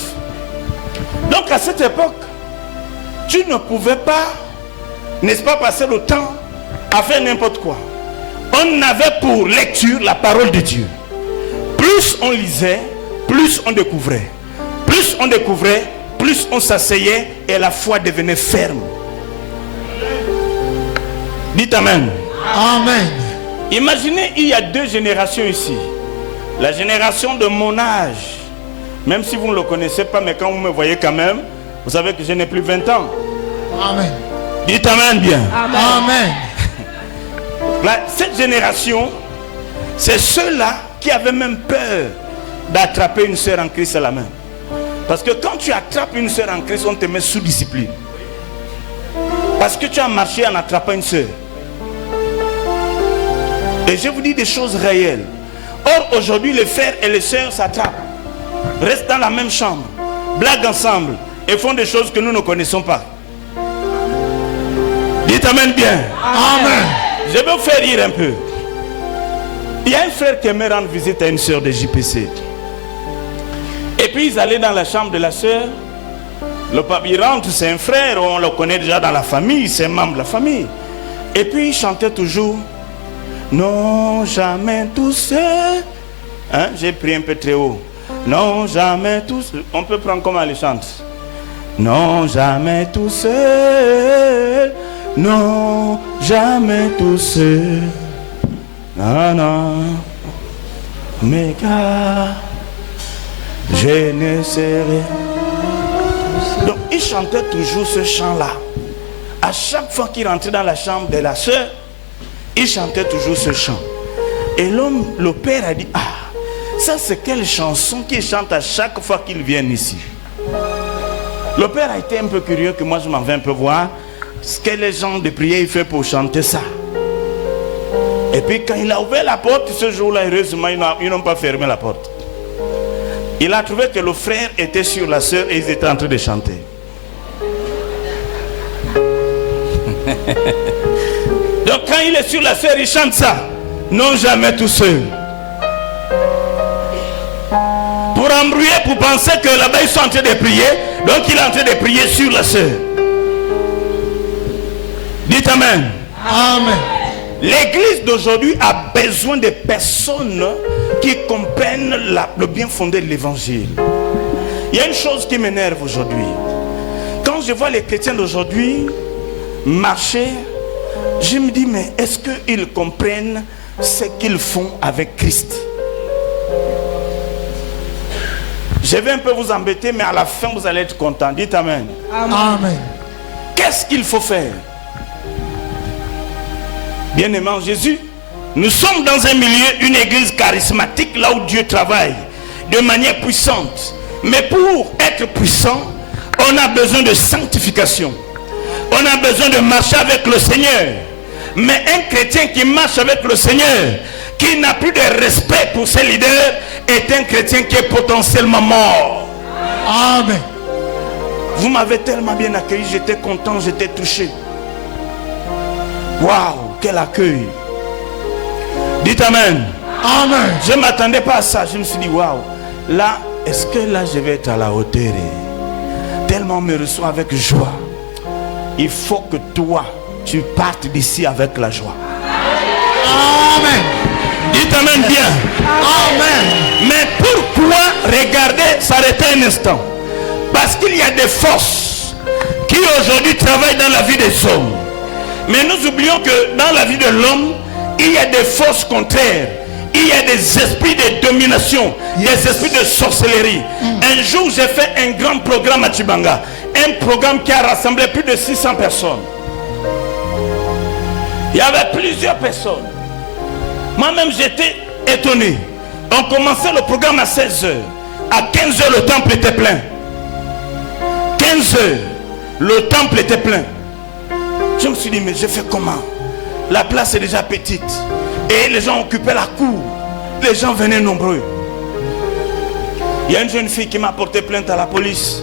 Donc à cette époque, tu ne pouvais pas, n'est-ce pas, passer le temps à faire n'importe quoi. On avait pour lecture la parole de Dieu. Plus on lisait, plus on découvrait. Plus on découvrait, plus on s'asseyait et la foi devenait ferme. Dites amen. Amen. Imaginez, il y a 2 générations ici. La génération de mon âge, même si vous ne le connaissez pas, mais quand vous me voyez quand même, vous savez que je n'ai plus 20 ans. Amen. Dites amen bien. Amen. Amen. Cette génération, c'est ceux-là qui avaient même peur d'attraper une sœur en Christ à la main. Parce que quand tu attrapes une soeur en Christ, on te met sous discipline. Parce que tu as marché en attrapant une soeur. Et je vous dis des choses réelles. Or, aujourd'hui, les frères et les sœurs s'attrapent. Restent dans la même chambre. Blaguent ensemble. Et font des choses que nous ne connaissons pas. Dites amen bien. Amen. Je vais vous faire rire un peu. Il y a un frère qui aimait rendre visite à une sœur de JPC. Et puis ils allaient dans la chambre de la sœur. Le pape, il rentre, c'est un frère, on le connaît déjà dans la famille, c'est un membre de la famille. Et puis il chantait toujours. Non, jamais tout seul. Hein? J'ai pris un peu très haut. Non, jamais tout seul. On peut prendre comment elle chante. Non, jamais tout seul. Non, jamais tout seul. Non, non. Mais car je ne sais rien. Donc il chantait toujours ce chant-là. À chaque fois qu'il rentrait dans la chambre de la sœur, il chantait toujours ce chant. Et l'homme, le père a dit, ah, ça c'est quelle chanson qu'il chante à chaque fois qu'il vient ici. Le père a été un peu curieux que moi je m'en vais un peu voir ce que les gens de prière ils font pour chanter ça. Et puis quand il a ouvert la porte, ce jour-là, heureusement, ils n'ont pas fermé la porte. Il a trouvé que le frère était sur la sœur et ils étaient en train de chanter. Donc quand il est sur la sœur, il chante ça. Non, jamais tout seul. Pour embrouiller, pour penser que là-bas ils sont en train de prier. Donc il est en train de prier sur la sœur. Dites amen. Amen. L'église d'aujourd'hui a besoin de personnes qui comprennent le bien fondé de l'évangile. Il y a une chose qui m'énerve aujourd'hui. Quand je vois les chrétiens d'aujourd'hui marcher, je me dis, mais est-ce qu'ils comprennent ce qu'ils font avec Christ? Je vais un peu vous embêter, mais à la fin, vous allez être content. Dites amen. Amen. Qu'est-ce qu'il faut faire? Bien-aimé en Jésus, nous sommes dans un milieu, une église charismatique, là où Dieu travaille de manière puissante. Mais pour être puissant, on a besoin de sanctification. On a besoin de marcher avec le Seigneur. Mais un chrétien qui marche avec le Seigneur, qui n'a plus de respect pour ses leaders, est un chrétien qui est potentiellement mort. Amen. Vous m'avez tellement bien accueilli, j'étais content, j'étais touché. Waouh, quel accueil. Dites amen. Amen. Je ne m'attendais pas à ça. Je me suis dit, waouh, là, est-ce que là je vais être à la hauteur? Tellement on me reçoit avec joie. Il faut que toi, tu partes d'ici avec la joie. Amen. Dites amen bien. Amen. Mais pourquoi regarder, s'arrêter un instant? Parce qu'il y a des forces qui aujourd'hui travaillent dans la vie des hommes. Mais nous oublions que dans la vie de l'homme, il y a des forces contraires. Il y a des esprits de domination, des esprits de sorcellerie. Un jour, j'ai fait un grand programme à Tchibanga. Un programme qui a rassemblé plus de 600 personnes. Il y avait plusieurs personnes. Moi-même, j'étais étonné. On commençait le programme à 16h. À 15h, le temple était plein. 15h, le temple était plein. Je me suis dit, mais je fais comment? La place est déjà petite. Et les gens occupaient la cour. Les gens venaient nombreux. Il y a une jeune fille qui m'a porté plainte à la police.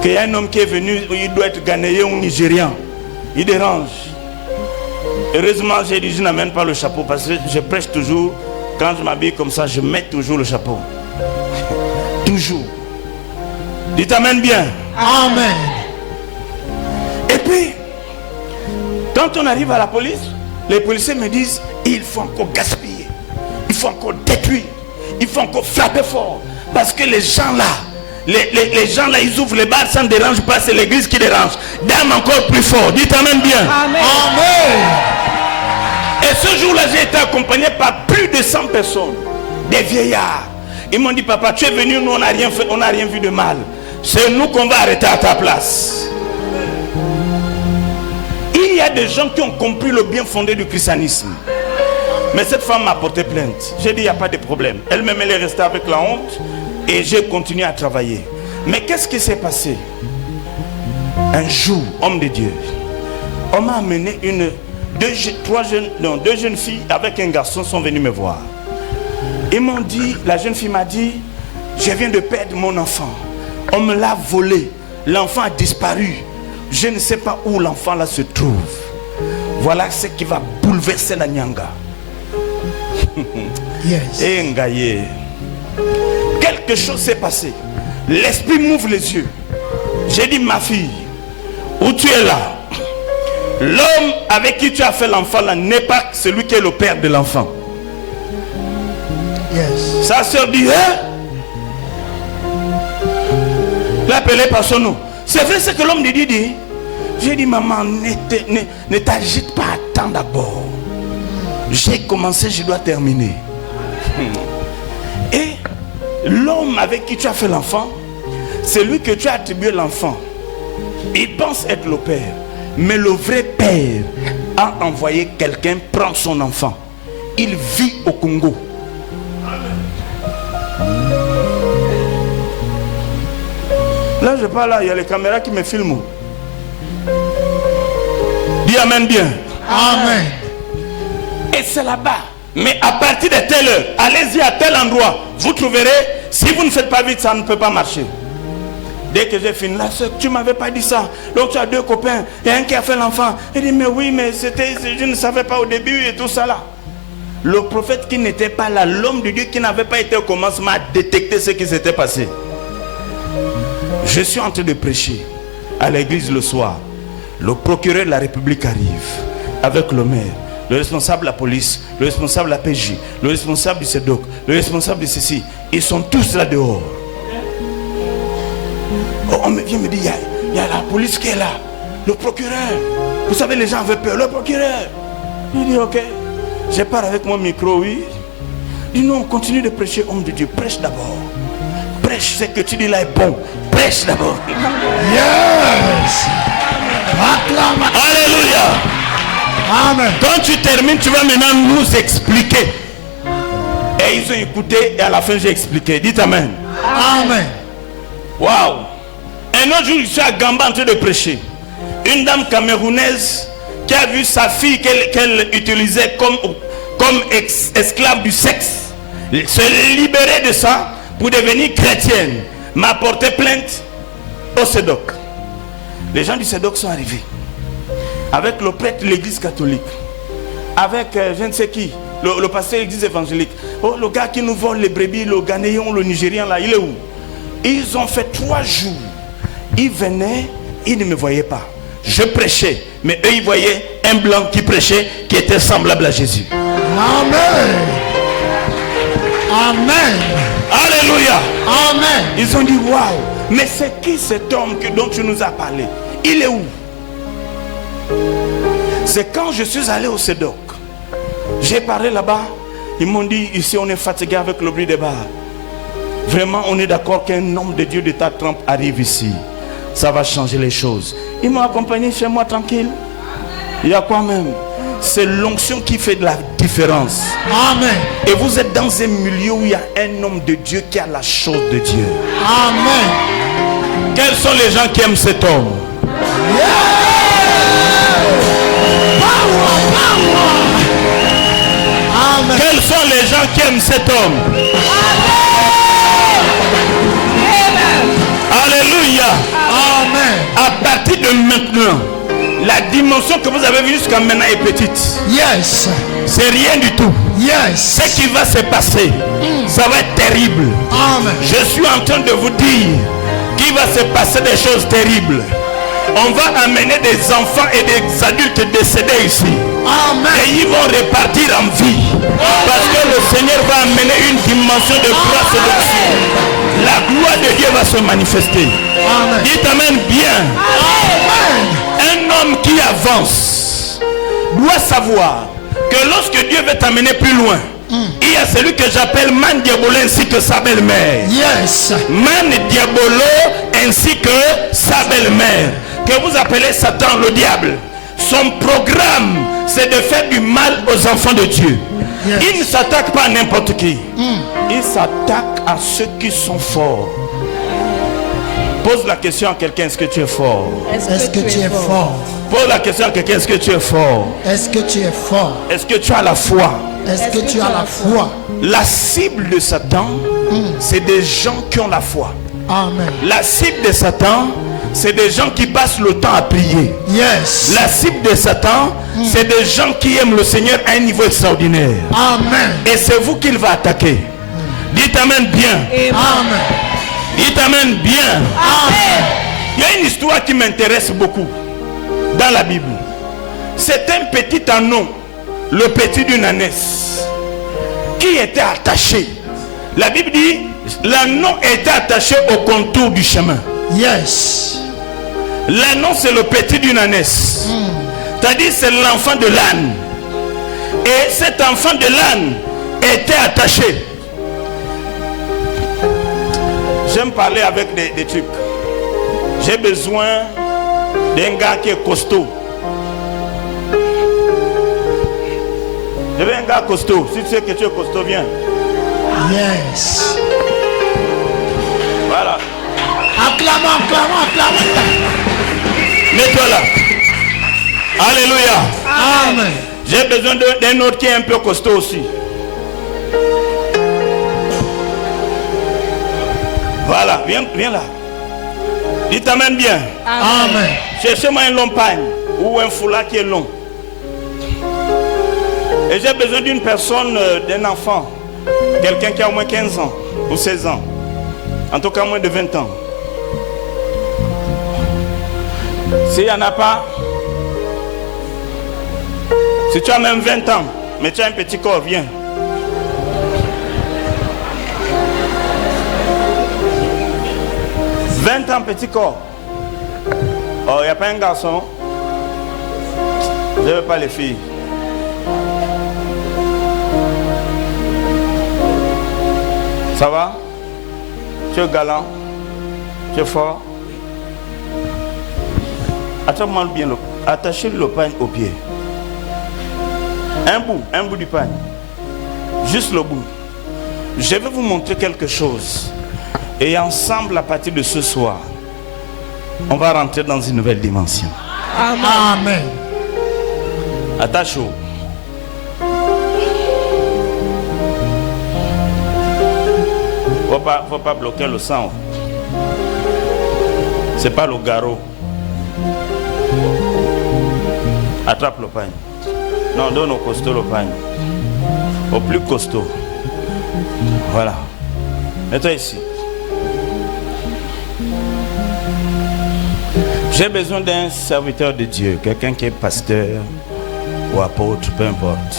Qu'il y a un homme qui est venu, il doit être ghanéen ou nigérian. Il dérange. Heureusement, j'ai dit, je n'amène pas le chapeau parce que je prêche toujours. Quand je m'habille comme ça, je mets toujours le chapeau. Toujours. Dites amen bien. Amen. Et puis, quand on arrive à la police, les policiers me disent, il faut encore gaspiller, il faut encore détruire, il faut encore frapper fort. Parce que les gens là, les gens là, ils ouvrent les bars, ça ne dérange pas, c'est l'église qui dérange. Dame encore plus fort, dites amen bien. Amen. Amen. Et ce jour-là, j'ai été accompagné par plus de 100 personnes, des vieillards. Ils m'ont dit, papa, tu es venu, nous on n'a rien fait, on n'a rien vu de mal. C'est nous qu'on va arrêter à ta place. Il y a des gens qui ont compris le bien fondé du christianisme. Mais cette femme m'a porté plainte. J'ai dit, il n'y a pas de problème. Elle-même, elle est restée avec la honte et j'ai continué à travailler. Mais qu'est-ce qui s'est passé? Un jour, homme de Dieu, on m'a amené deux jeunes filles avec un garçon sont venus me voir. Ils m'ont dit, la jeune fille m'a dit, je viens de perdre mon enfant. On me l'a volé. L'enfant a disparu. Je ne sais pas où l'enfant là se trouve. Voilà ce qui va bouleverser la Nyanga. Yes. Et Ngaye. Quelque chose s'est passé. L'esprit m'ouvre les yeux. J'ai dit, ma fille, où tu es là? L'homme avec qui tu as fait l'enfant là n'est pas celui qui est le père de l'enfant. Yes. Sa soeur dit, hein? L'appelait par son nom. C'est vrai ce que l'homme de Dieu dit. J'ai dit, maman, ne t'agite pas, attends d'abord. J'ai commencé, je dois terminer. Et l'homme avec qui tu as fait l'enfant, c'est lui que tu as attribué l'enfant. Il pense être le père. Mais le vrai père a envoyé quelqu'un prendre son enfant. Il vit au Congo. Là, je parle là, il y a les caméras qui me filment. Dis amen bien. Amen. Et c'est là-bas. Mais à partir de telle heure, allez-y à tel endroit. Vous trouverez, si vous ne faites pas vite, ça ne peut pas marcher. Dès que j'ai fini, là, tu ne m'avais pas dit ça. Donc tu as deux copains, il y a un qui a fait l'enfant. Il dit, mais oui, mais je ne savais pas au début et tout ça là. Le prophète qui n'était pas là, l'homme de Dieu qui n'avait pas été au commencement, a détecté ce qui s'était passé. Je suis en train de prêcher à l'église le soir. Le procureur de la République arrive avec le maire, le responsable de la police, le responsable de la PJ, le responsable du CEDOC, le responsable de ceci. Ils sont tous là dehors. On me vient me dire, il y a la police qui est là, le procureur. Vous savez, les gens avaient peur, le procureur. Il dit, ok, je pars avec mon micro, oui. Il dit, non, continue de prêcher, homme de Dieu, prêche d'abord. Prêche, ce que tu dis là est bon. Prêche d'abord. Yes. Acclame. Alléluia. Amen. Quand tu termines, tu vas maintenant nous expliquer. Et ils ont écouté et à la fin j'ai expliqué. Dites amen. Amen. Waouh. Un autre jour, je suis à Gamba en train de prêcher. Une dame camerounaise qui a vu sa fille qu'elle utilisait comme esclave du sexe se libérer de ça pour devenir chrétienne, m'a porté plainte au CEDOC. Les gens du CEDOC sont arrivés avec le prêtre de l'église catholique, avec je ne sais qui, le pasteur de l'église évangélique. Oh, le gars qui nous vole les brebis, le Ghanéen, le Nigérien là, il est où? Ils ont fait 3 jours. Ils venaient, ils ne me voyaient pas. Je prêchais, mais eux ils voyaient un blanc qui prêchait, qui était semblable à Jésus. Amen. Amen. Alléluia. Amen. Ils ont dit waouh, mais c'est qui cet homme dont tu nous as parlé? Il est où? C'est quand je suis allé au CEDOC. J'ai parlé là-bas. Ils m'ont dit, ici on est fatigué avec le bruit des bars. Vraiment on est d'accord qu'un homme de Dieu de ta trempe arrive ici. Ça va changer les choses. Ils m'ont accompagné chez moi tranquille. Il y a quoi même? C'est l'onction qui fait de la différence. Amen. Et vous êtes dans un milieu où il y a un homme de Dieu qui a la chose de Dieu. Amen. Quels sont les gens qui aiment cet homme? Amen. Quels sont les gens qui aiment cet homme? Alléluia. Amen. À partir de maintenant, la dimension que vous avez vue jusqu'à maintenant est petite. Yes. C'est rien du tout. Yes. Ce qui va se passer, ça va être terrible. Amen. Je suis en train de vous dire qu'il va se passer des choses terribles. On va amener des enfants et des adultes décédés ici. Amen. Et ils vont repartir en vie. Parce que le Seigneur va amener une dimension de grâce et d'action. La gloire de Dieu va se manifester. Amen. Dites amen bien. Amen. Un homme qui avance doit savoir que lorsque Dieu veut t'amener plus loin, il y a celui que j'appelle Man Diabolo ainsi que sa belle-mère. Yes. Man Diabolo ainsi que sa belle-mère, que vous appelez Satan, le diable. Son programme, c'est de faire du mal aux enfants de Dieu. Yes. Il ne s'attaque pas à n'importe qui. Il s'attaque à ceux qui sont forts. Pose la question à quelqu'un, est-ce que tu es fort? Est-ce que tu es fort? Pose la question à quelqu'un, est-ce que tu es fort? Est-ce que tu es fort? Est-ce que tu as la foi? Est-ce que tu as la foi? La cible de Satan, c'est des gens qui ont la foi. Amen. La cible de Satan, c'est des gens qui passent le temps à prier. Yes. La cible de Satan, c'est des gens qui aiment le Seigneur à un niveau extraordinaire. Amen. Et c'est vous qu'il va attaquer. Dites amen bien. Amen. Dites amen bien. Amen. Il y a une histoire qui m'intéresse beaucoup dans la Bible. C'est un petit anon, le petit d'une ânesse, qui était attaché. La Bible dit, l'anon était attaché au contour du chemin. Yes. L'anon, c'est le petit d'une ânesse. C'est-à-dire, c'est l'enfant de l'âne. Et cet enfant de l'âne était attaché. J'aime parler avec des trucs. J'ai besoin d'un gars qui est costaud. Je veux un gars costaud. Si tu sais que tu es costaud, viens. Yes. Voilà. Acclamons, acclamons, acclamons. Mets-toi là. Alléluia. Amen. J'ai besoin d'un autre qui est un peu costaud aussi. Voilà, viens là. Dites amen bien. Amen. Cherchez-moi un long pagne ou un foulard qui est long. Et j'ai besoin d'une personne, d'un enfant. Quelqu'un qui a au moins 15 ans ou 16 ans. En tout cas, moins de 20 ans. S'il n'y en a pas, si tu as même 20 ans, mais tu as un petit corps, viens. « 20 ans, petit corps. » Oh, il n'y a pas un garçon. Je ne veux pas les filles. Ça va? Tu es galant? Tu es fort? Attrape-moi bien, attachez le pagne au pied. Un bout du pagne. Juste le bout. Je vais vous montrer quelque chose. Et ensemble, à partir de ce soir, on va rentrer dans une nouvelle dimension. Amen. Attache-vous. Faut pas bloquer le sang. C'est pas le garrot. Attrape le pagne. Non, donne au costaud le pagne. Au plus costaud. Voilà. Mets-toi ici. J'ai besoin d'un serviteur de Dieu, quelqu'un qui est pasteur ou apôtre, peu importe.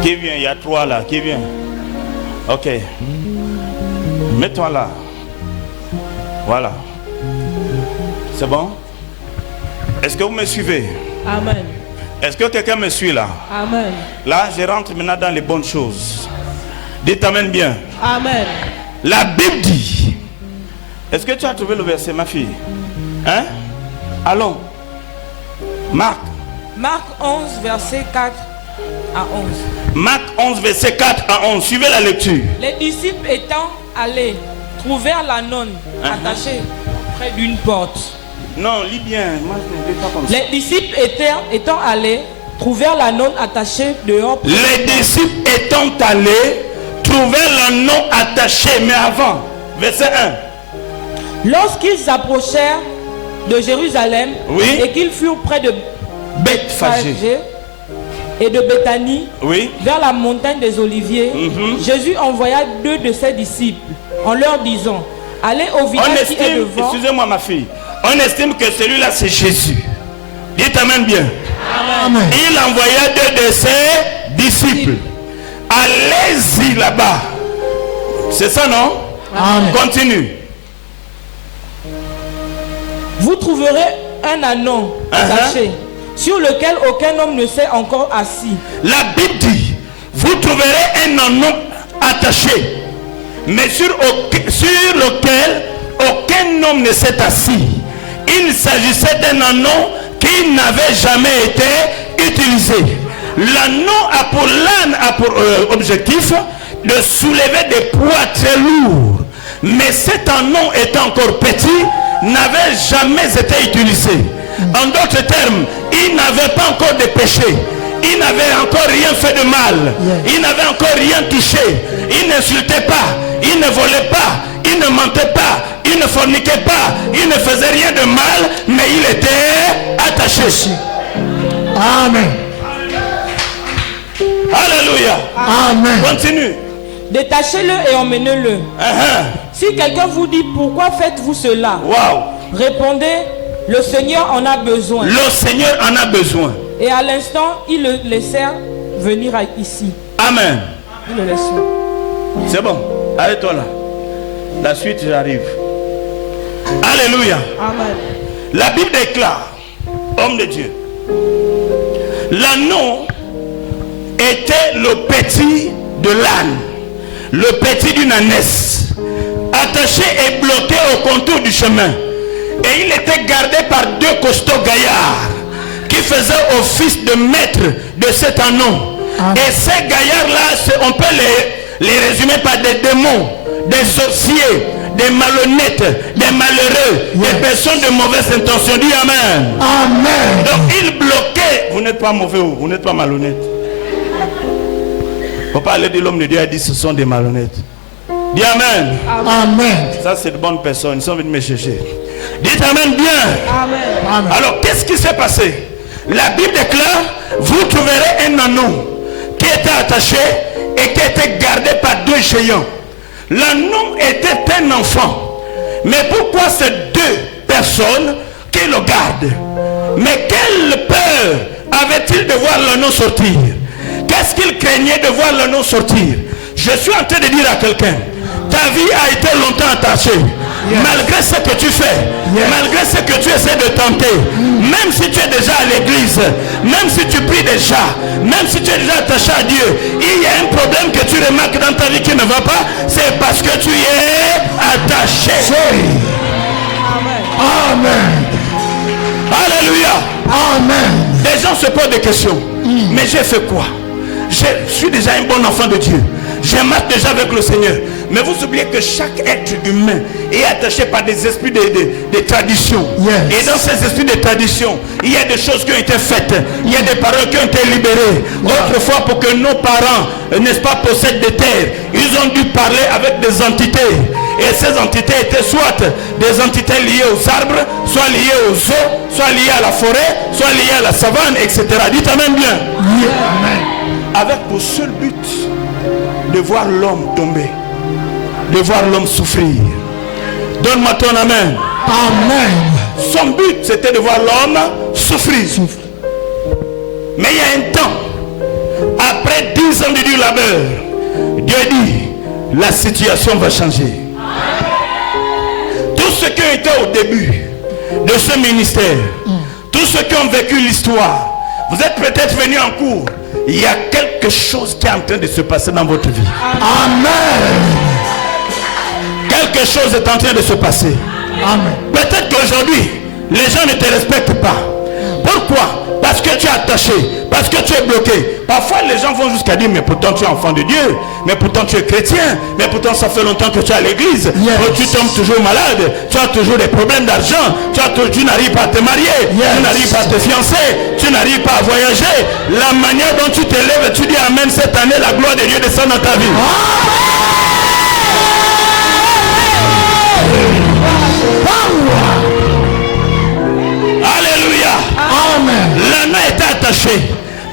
Qui vient? Il y a 3 là. Qui vient? Ok. Mets-toi là. Voilà. C'est bon? Est-ce que vous me suivez? Amen. Est-ce que quelqu'un me suit là? Amen. Là, je rentre maintenant dans les bonnes choses. Dites amen bien. Amen. La Bible dit. Est-ce que tu as trouvé le verset, ma fille? Hein? Allons. Marc 11, verset 4 à 11. Marc 11, verset 4 à 11. Suivez la lecture. Les disciples étant allés, trouvèrent la nonne attachée près d'une porte. Non, lis bien. Moi, je ne lis pas comme ça. Les disciples étant allés, trouvèrent la nonne attachée dehors. Les disciples étant allés, trouvèrent la nonne attachée. Mais avant, verset 1. Lorsqu'ils s'approchèrent de Jérusalem, Oui. et qu'ils furent près de Bethphagée. Bethphagée et de Béthanie, Oui. vers la montagne des Oliviers, Jésus envoya 2 de ses disciples en leur disant: allez au On village qui est estime, devant. excusez-moi ma fille, on estime que celui-là c'est Jésus. Dites amen bien. Amen. Il envoya 2 de ses disciples. Allez-y là-bas. C'est ça, non? Amen. Continue. Vous trouverez un anon attaché, sur lequel aucun homme ne s'est encore assis. La Bible dit, vous trouverez un anon attaché, mais sur lequel aucun homme ne s'est assis. Il s'agissait d'un anon qui n'avait jamais été utilisé. L'anneau a pour l'âne a pour objectif de soulever des poids très lourds. Mais cet anneau étant encore petit, n'avait jamais été utilisé. En d'autres termes, il n'avait pas encore de péché. Il n'avait encore rien fait de mal. Il n'avait encore rien touché. Il n'insultait pas. Il ne volait pas. Il ne mentait pas. Il ne forniquait pas. Il ne faisait rien de mal. Mais il était attaché. Amen. Alléluia. Amen. Continue. Détachez-le et emmenez-le. Si quelqu'un vous dit pourquoi faites-vous cela, Wow. répondez, le Seigneur en a besoin. Le Seigneur en a besoin. Et à l'instant, il le laissèrent venir ici. Amen. Il le laissait. C'est bon. Arrête-toi là. La suite, j'arrive. Alléluia. Amen. La Bible déclare, homme de Dieu, l'anneau était le petit de l'âne, le petit d'une ânesse, attaché et bloqué au contour du chemin. Et il était gardé par deux costauds gaillards qui faisaient office de maître de cet anneau. Et ces gaillards-là, on peut les résumer par des démons, des sorciers, des malhonnêtes, des malheureux, des personnes de mauvaise intention. Dis Amen. Amen. Donc il bloquait. Vous n'êtes pas mauvais, vous n'êtes pas malhonnête. Il ne faut pas aller de l'homme de Dieu et dire ce sont des malhonnêtes. Dis Amen. Amen. Ça c'est de bonnes personnes, ils sont venus me chercher. Dites Amen bien. Amen. Amen. Alors qu'est-ce qui s'est passé? La Bible déclare, vous trouverez un anneau qui était attaché et qui était gardé par deux géants. L'anneau était un enfant. Mais pourquoi ces deux personnes qui le gardent? Mais quelle peur avait-il de voir l'anneau sortir? Qu'est-ce qu'il craignait de voir l'anneau sortir? Je suis en train de dire à quelqu'un, ta vie a été longtemps attachée. Malgré ce que tu fais, malgré ce que tu essaies de tenter, même si tu es déjà à l'église, même si tu pries déjà, même si tu es déjà attaché à Dieu, il y a un problème que tu remarques dans ta vie qui ne va pas, c'est parce que tu es attaché. Amen. Alléluia. Amen. Les gens se posent des questions. Mais j'ai fait quoi? Je suis déjà un bon enfant de Dieu. Je marche déjà avec le Seigneur. Mais vous oubliez que chaque être humain est attaché par des esprits de tradition. Et dans ces esprits de tradition, il y a des choses qui ont été faites. Il y a des paroles qui ont été libérées. Autrefois, pour que nos parents, n'est-ce pas, possèdent des terres, ils ont dû parler avec des entités. Et ces entités étaient soit des entités liées aux arbres, soit liées aux eaux, soit liées à la forêt, soit liées à la savane, etc. Dites Amen bien. Avec pour seul but de voir l'homme tomber, de voir l'homme souffrir. Donne-moi ton Amen. Amen. Son but, c'était de voir l'homme souffrir. Mais il y a un temps, après 10 ans de dur labeur, Dieu dit, la situation va changer. Tous ceux qui ont été au début de ce ministère, tous ceux qui ont vécu l'histoire, vous êtes peut-être venus en cours. Il y a quelque chose qui est en train de se passer dans votre vie. Amen. Quelque chose est en train de se passer. Amen. Peut-être qu'aujourd'hui, les gens ne te respectent pas. Pourquoi? Parce que tu es attaché, parce que tu es bloqué. Parfois les gens vont jusqu'à dire, mais pourtant tu es enfant de Dieu, mais pourtant tu es chrétien, mais pourtant ça fait longtemps que tu es à l'église. Tu tombes toujours malade, tu as toujours des problèmes d'argent, tu n'arrives pas à te marier, tu n'arrives pas à te fiancer, tu n'arrives pas à voyager. La manière dont tu te lèves, tu dis Amen, cette année la gloire de Dieu descend dans ta vie. Alléluia. Amen. L'anneau était attaché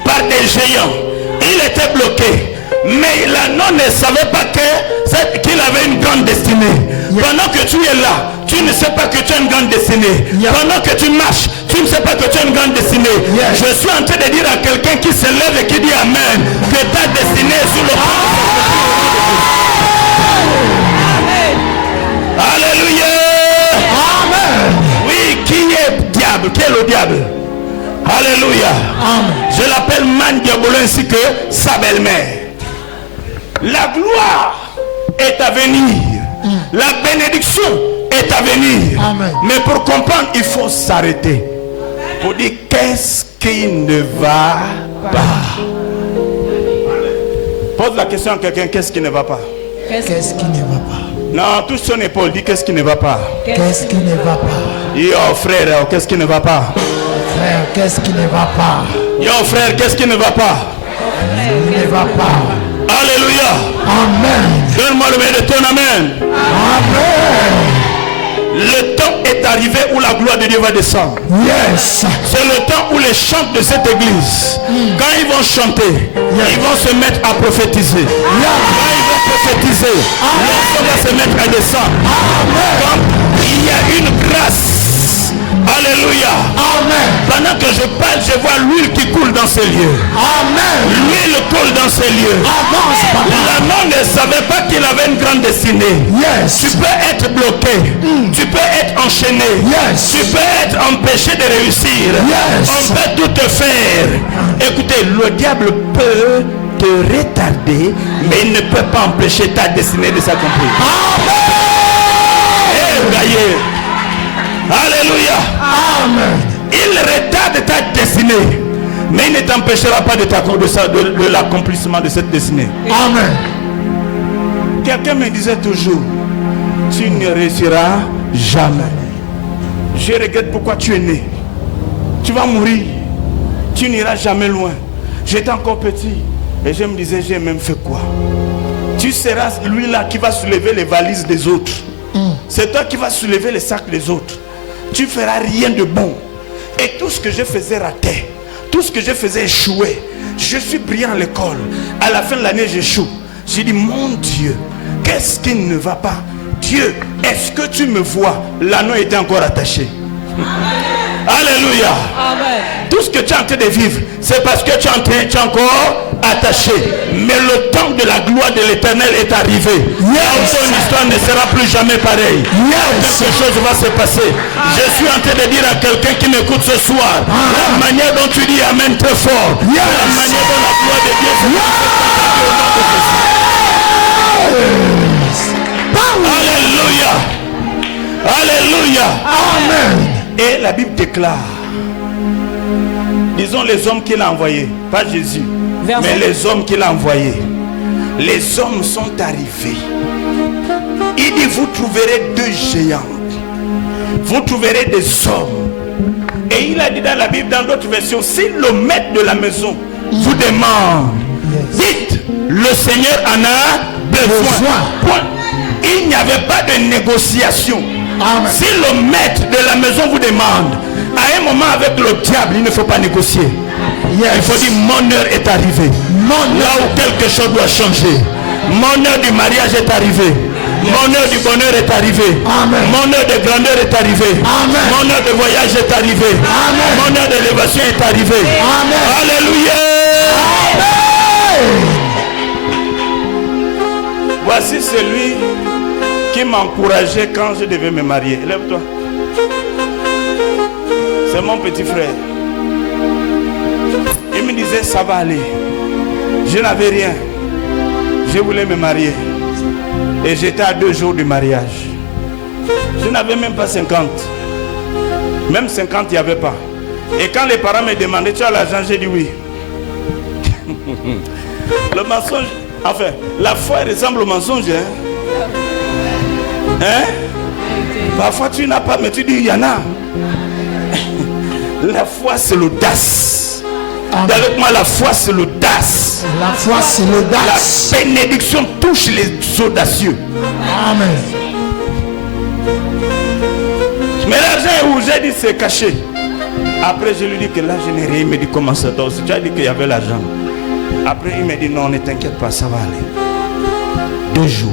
par des géants. Il était bloqué. Mais l'anneau ne savait pas qu'il avait une grande destinée. Pendant que tu es là, tu ne sais pas que tu as une grande destinée. Pendant que tu marches, tu ne sais pas que tu as une grande destinée. Je suis en train de dire à quelqu'un qui se lève et qui dit Amen, que ta destinée est sous le Alléluia. Amen. Oui, qui est diable? Qui est le diable? Alléluia. Amen. Je l'appelle Man Diabolo ainsi que sa belle-mère. La gloire est à venir. La bénédiction est à venir. Amen. Mais pour comprendre, il faut s'arrêter. Pour dire qu'est-ce qui ne va Pose la question à quelqu'un, qu'est-ce qui ne va pas? Qu'est-ce qui ne va pas? Non, touche son épaule, dis qu'est-ce qui ne va pas? Qu'est-ce qui ne va pas? Yo frère, qu'est-ce qui ne va pas? Frère, qu'est-ce qui ne va pas? Yo frère, qu'est-ce qui ne va pas? Il ne va pas. Alléluia. Amen. Donne-moi le meilleur de ton amen. Amen. Le temps est arrivé où la gloire de Dieu va descendre. Yes. C'est le temps où les chants de cette église, quand ils vont chanter, ils vont se mettre à prophétiser. Quand ils vont prophétiser, le sang va se mettre à descendre. Quand il y a une grâce. Alléluia. Amen. Pendant que je parle, je vois l'huile qui coule dans ces lieux. Amen. L'huile coule dans ces lieux. Avance, papa. L'anneau ne savait pas qu'il avait une grande destinée. Yes. Tu peux être bloqué. Tu peux être enchaîné. Yes. Tu peux être empêché de réussir. Yes. On peut tout te faire. Écoutez, le diable peut te retarder, mais il ne peut pas empêcher ta destinée de s'accomplir. Amen. Alléluia. Amen. Il retarde ta destinée, mais il ne t'empêchera pas de l'accomplissement de cette destinée. Amen. Quelqu'un me disait toujours, tu ne réussiras jamais. Je regrette pourquoi tu es né. Tu vas mourir. Tu n'iras jamais loin. J'étais encore petit et je me disais, j'ai même fait quoi? Tu seras lui là qui va soulever les valises des autres. C'est toi qui vas soulever les sacs des autres. Tu feras rien de bon. Et tout ce que je faisais rater, tout ce que je faisais échouer. Je suis brillant à l'école. À la fin de l'année, j'échoue. J'ai dit, mon Dieu, qu'est-ce qui ne va pas? Dieu, est-ce que tu me vois? L'anneau était encore attaché. Alléluia. Amen. Tout ce que tu es en train de vivre, c'est parce que tu es encore attaché. Mais le temps de la gloire de l'Éternel est arrivé. Ton histoire ne sera plus jamais pareille. Quelque chose va se passer. Je suis en train de dire à quelqu'un qui m'écoute ce soir, la manière dont tu dis Amen très fort, la manière dont la gloire de Dieu se Alléluia. Alléluia. Amen. Et la Bible déclare, disons les hommes qu'il a envoyés, pas Jésus, mais les hommes qu'il a envoyés. Les hommes sont arrivés. Il dit, vous trouverez deux géants. Vous trouverez des hommes. Et il a dit dans la Bible, dans d'autres versions, si le maître de la maison vous demande, dites, le Seigneur en a besoin. Point. Il n'y avait pas de négociation. Amen. Si le maître de la maison vous demande, à un moment avec le diable, il ne faut pas négocier. Il faut dire, mon heure est arrivée. Là où quelque chose doit changer. Mon heure du mariage est arrivée. Mon heure du bonheur est arrivée. Amen. Mon heure de grandeur est arrivée. Amen. Mon heure de voyage est arrivée. Amen. Mon heure d'élévation est arrivée. Amen. Alléluia. Amen. Voici celui qui m'encourageait quand je devais me marier. Lève-toi. C'est mon petit frère. Il me disait, ça va aller. Je n'avais rien. Je voulais me marier. Et j'étais à 2 jours du mariage. Je n'avais même pas 50. Même 50, il n'y avait pas. Et quand les parents me demandaient, tu as l'argent? J'ai dit oui. Le mensonge, enfin, la foi ressemble au mensonge. Hein? Parfois tu n'as pas, mais tu dis il y en a. La foi c'est l'audace. Avec moi, la foi c'est l'audace. La foi c'est l'audace. La bénédiction touche les audacieux. Amen. Mais l'argent est où? J'ai dit c'est caché. Après je lui dis que là je n'ai rien. Il me dit comment ça toi aussi? Tu as dit qu'il y avait l'argent. Après il me dit non, ne t'inquiète pas, ça va aller. 2 jours,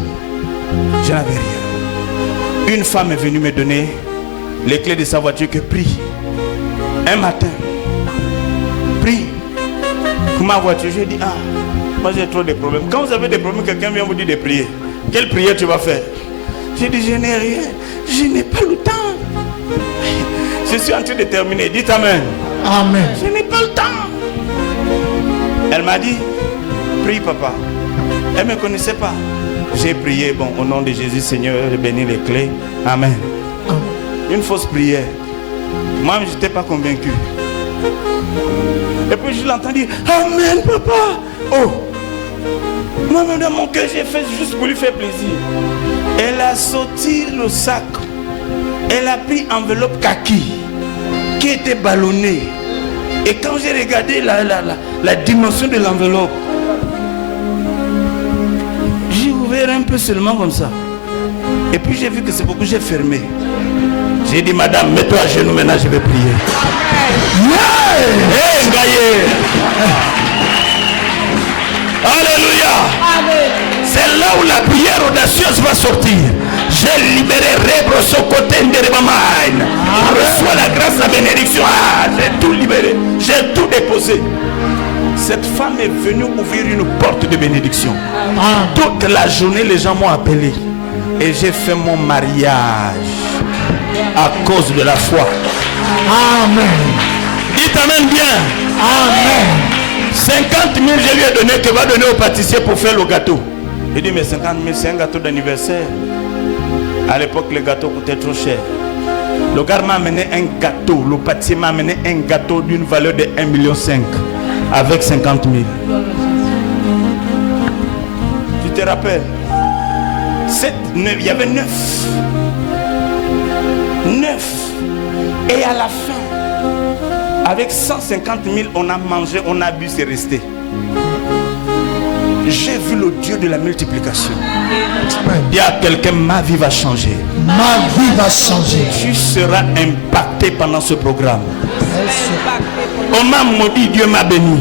je n'avais rien. Une femme est venue me donner les clés de sa voiture que prie. Un matin, prie pour ma voiture. J'ai dit, ah, moi j'ai trop de problèmes. Quand vous avez des problèmes, quelqu'un vient vous dire de prier. Quelle prière tu vas faire? J'ai dit, je n'ai rien. Je n'ai pas le temps. Je suis en train de terminer. Dites Amen. Amen. Je n'ai pas le temps. Elle m'a dit, prie papa. Elle ne me connaissait pas. J'ai prié, bon, au nom de Jésus, Seigneur, je bénis les clés. Amen. Une fausse prière. Moi, je n'étais pas convaincu. Et puis je l'entends dire, Amen, papa. Oh, moi-même dans mon cœur, j'ai fait juste pour lui faire plaisir. Elle a sorti le sac. Elle a pris enveloppe kaki qui était ballonnée. Et quand j'ai regardé la dimension de l'enveloppe, j'ai ouvert un peu seulement comme ça. Et puis j'ai vu que c'est beaucoup, j'ai fermé. J'ai dit, madame, mets-toi à genoux, maintenant je vais prier. Hey, Alléluia. C'est là où la prière audacieuse va sortir. J'ai libéré Rebro Sokoten de Rebamain. Reçois la grâce, la bénédiction. Ah, j'ai tout libéré. J'ai tout déposé. Cette femme est venue ouvrir une porte de bénédiction. Toute la journée, les gens m'ont appelé. Et j'ai fait mon mariage à cause de la foi. Amen. Dites amen bien. Amen. 50 000, je lui ai donné, que va donner au pâtissier pour faire le gâteau. Il dit, mais 50 000, c'est un gâteau d'anniversaire. À l'époque, le gâteau coûtait trop cher. Le gars m'a amené un gâteau, le pâtissier m'a amené un gâteau d'une valeur de 1,5 million avec 50 000. Tu te rappelles? Il y avait 9. Et à la fin, avec 150 000, on a mangé, on a bu, c'est resté. J'ai vu le Dieu de la multiplication. Il y a quelqu'un, ma vie va changer. Ma vie va changer. Tu seras impacté pendant ce programme. On m'a maudit, Dieu m'a béni.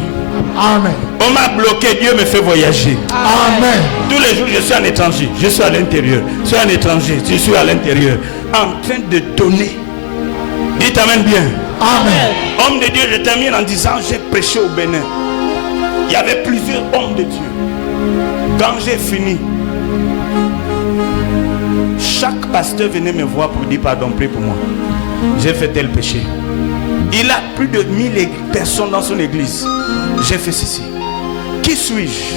Amen. On m'a bloqué, Dieu me fait voyager. Amen. Tous les jours, je suis un étranger, je suis à l'intérieur. Je suis un étranger, je suis à l'intérieur. En train de donner. Dites amen bien. Amen. Homme de Dieu, je termine en disant, j'ai prêché au Bénin. Il y avait plusieurs hommes de Dieu. Quand j'ai fini, chaque pasteur venait me voir pour dire, pardon, prie pour moi. J'ai fait tel péché. Il a plus de 1000 personnes dans son église. J'ai fait ceci. Qui suis-je?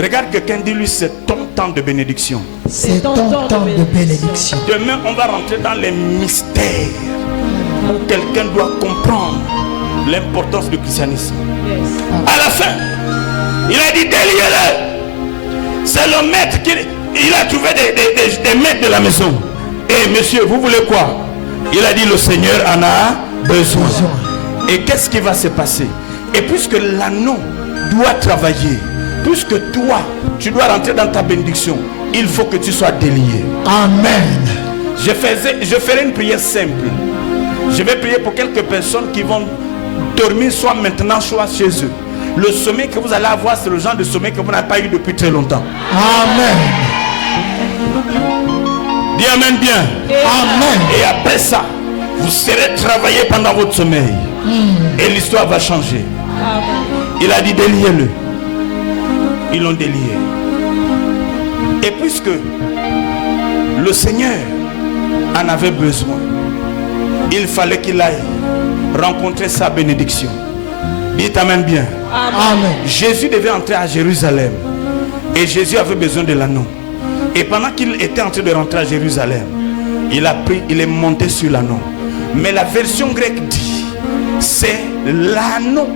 Regarde quelqu'un, dis-lui, c'est ton temps de bénédiction. C'est ton temps de bénédiction. Demain, on va rentrer dans les mystères où quelqu'un doit comprendre l'importance du christianisme. À la fin, il a dit, déliez-le. C'est le maître qui... Il a trouvé des maîtres de la maison. Et monsieur, vous voulez quoi? Il a dit, le Seigneur en a besoin. Et qu'est-ce qui va se passer? Et puisque l'anneau doit travailler, puisque toi, tu dois rentrer dans ta bénédiction, il faut que tu sois délié. Amen. Je ferai une prière simple. Je vais prier pour quelques personnes qui vont dormir soit maintenant, soit chez eux. Le sommeil que vous allez avoir, c'est le genre de sommeil que vous n'avez pas eu depuis très longtemps. Amen. Dis amen bien. Amen. Et après ça, vous serez travaillé pendant votre sommeil. Et l'histoire va changer. Il a dit, déliez-le. Ils l'ont délié. Et puisque le Seigneur en avait besoin, il fallait qu'il aille rencontrer sa bénédiction. Dites amen bien. Amen. Jésus devait entrer à Jérusalem. Et Jésus avait besoin de l'anneau. Et pendant qu'il était en train de rentrer à Jérusalem, il est monté sur l'anneau. Mais la version grecque dit, c'est l'anneau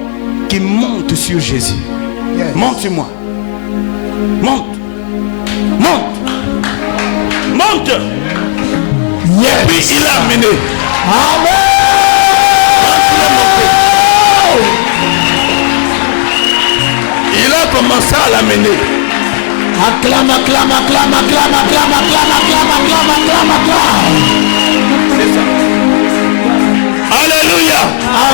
qui monte sur Jésus. Yes. Monte sur moi. Monte. Monte. Monte. Yes. Et puis il l'a amené. Amen. Il a commencé à l'amener. Acclame, acclame, acclame, acclame, acclame, acclame, acclame, acclame, acclame, acclame. C'est ça. Alléluia.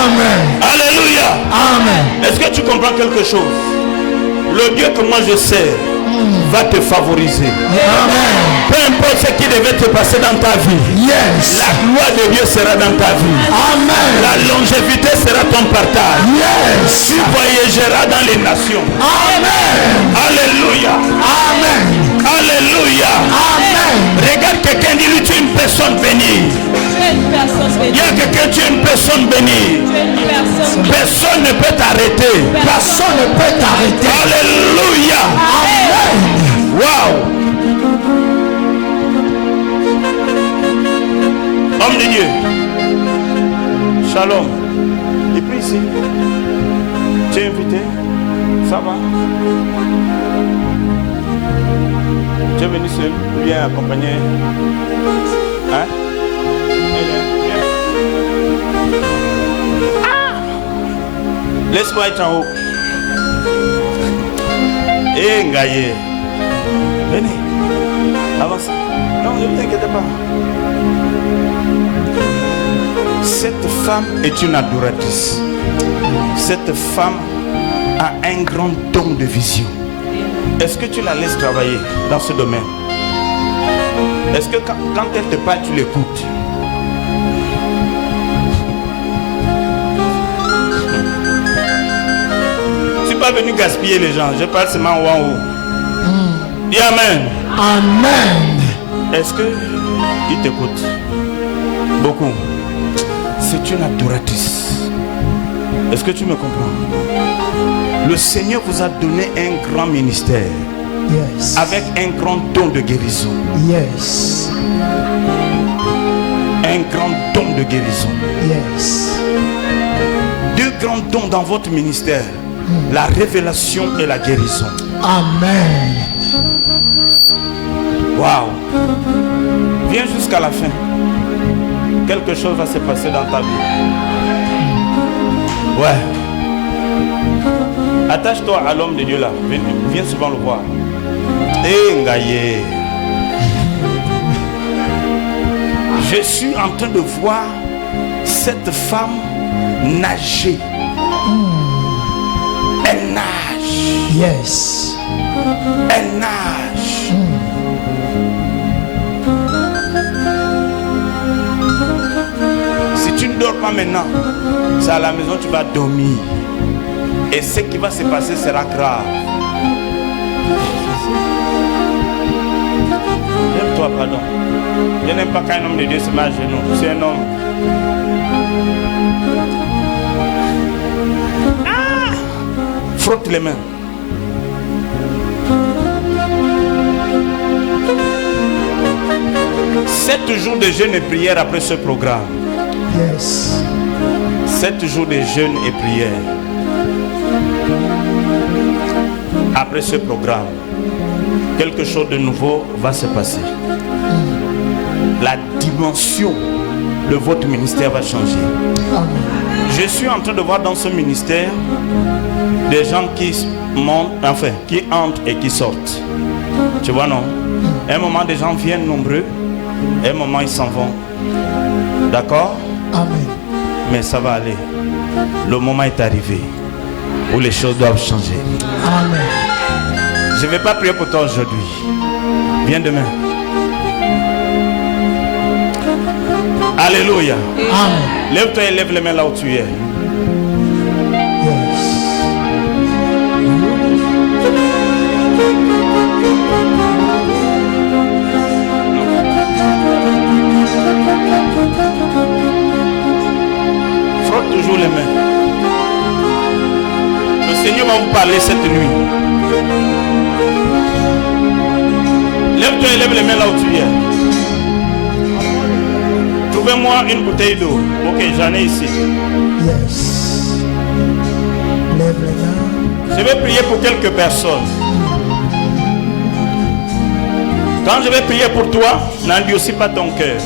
Amen. Alléluia. Amen. Est-ce que tu comprends quelque chose? Le Dieu que moi je sers va te favoriser. Amen. Peu importe ce qui devait te passer dans ta vie. Yes. La gloire de Dieu sera dans ta vie. Amen. La longévité sera ton partage. Yes. Tu voyageras dans les nations. Amen. Alléluia. Amen. Alléluia. Amen. Regarde quelqu'un, dis-lui, tu es une personne bénie. Il y a quelqu'un, tu es une personne bénie. Personne ne peut t'arrêter. Personne ne peut t'arrêter. Alléluia. Amen. Waouh. Homme de Dieu. Shalom. ici. Tu es invité? Ça va? Tu es venu seul ou bien accompagné? Hein? Viens. Ah! Laisse-moi être en haut. Eh, Ngaye. Venez. Avance. Non, ne t'inquiète pas. Cette femme est une adoratrice. Cette femme a un grand don de vision. Est-ce que tu la laisses travailler dans ce domaine? Est-ce que quand elle te parle, tu l'écoutes? Je ne suis pas venu gaspiller les gens. Je parle seulement en haut. Dis Amen. Amen. Est-ce qu'il t'écoute? Beaucoup. C'est une adoratrice. Est-ce que tu me comprends? Le Seigneur vous a donné un grand ministère. Yes. Avec un grand don de guérison. Yes. Un grand don de guérison. Yes. Deux grands dons dans votre ministère. La révélation et la guérison. Amen. Waouh. Viens jusqu'à la fin. Quelque chose va se passer dans ta vie. Ouais. Attache-toi à l'homme de Dieu là. Viens souvent le voir. Eh Ngaye. Je suis en train de voir cette femme nager. Elle nage. Yes. Elle nage. Si tu ne dors pas maintenant, c'est à la maison tu vas dormir. Et ce qui va se passer sera grave. Lève-toi, pardon. Je n'aime pas qu'un homme de Dieu se met à genoux. C'est un homme. Ah! Frotte les mains. Sept jours de jeûne et prière après ce programme. Yes. 7 jours de jeûne et prière. Après ce programme, quelque chose de nouveau va se passer. La dimension de votre ministère va changer. Amen. Je suis en train de voir dans ce ministère des gens qui montent, enfin, qui entrent et qui sortent. Tu vois, non? À un moment, des gens viennent nombreux, à un moment, ils s'en vont. D'accord? Amen. Mais ça va aller. Le moment est arrivé où les choses doivent changer. Amen. Je ne vais pas prier pour toi aujourd'hui. Viens demain. Alléluia. Amen. Lève-toi et lève les mains là où tu es. Yes. Frotte toujours les mains. Le Seigneur va vous parler cette nuit. Lève-toi et lève les mains là où tu es. Trouvez-moi une bouteille d'eau. Ok, j'en ai ici. Yes. Lève les mains. Je vais prier pour quelques personnes. Quand je vais prier pour toi, n'endurcis pas ton cœur.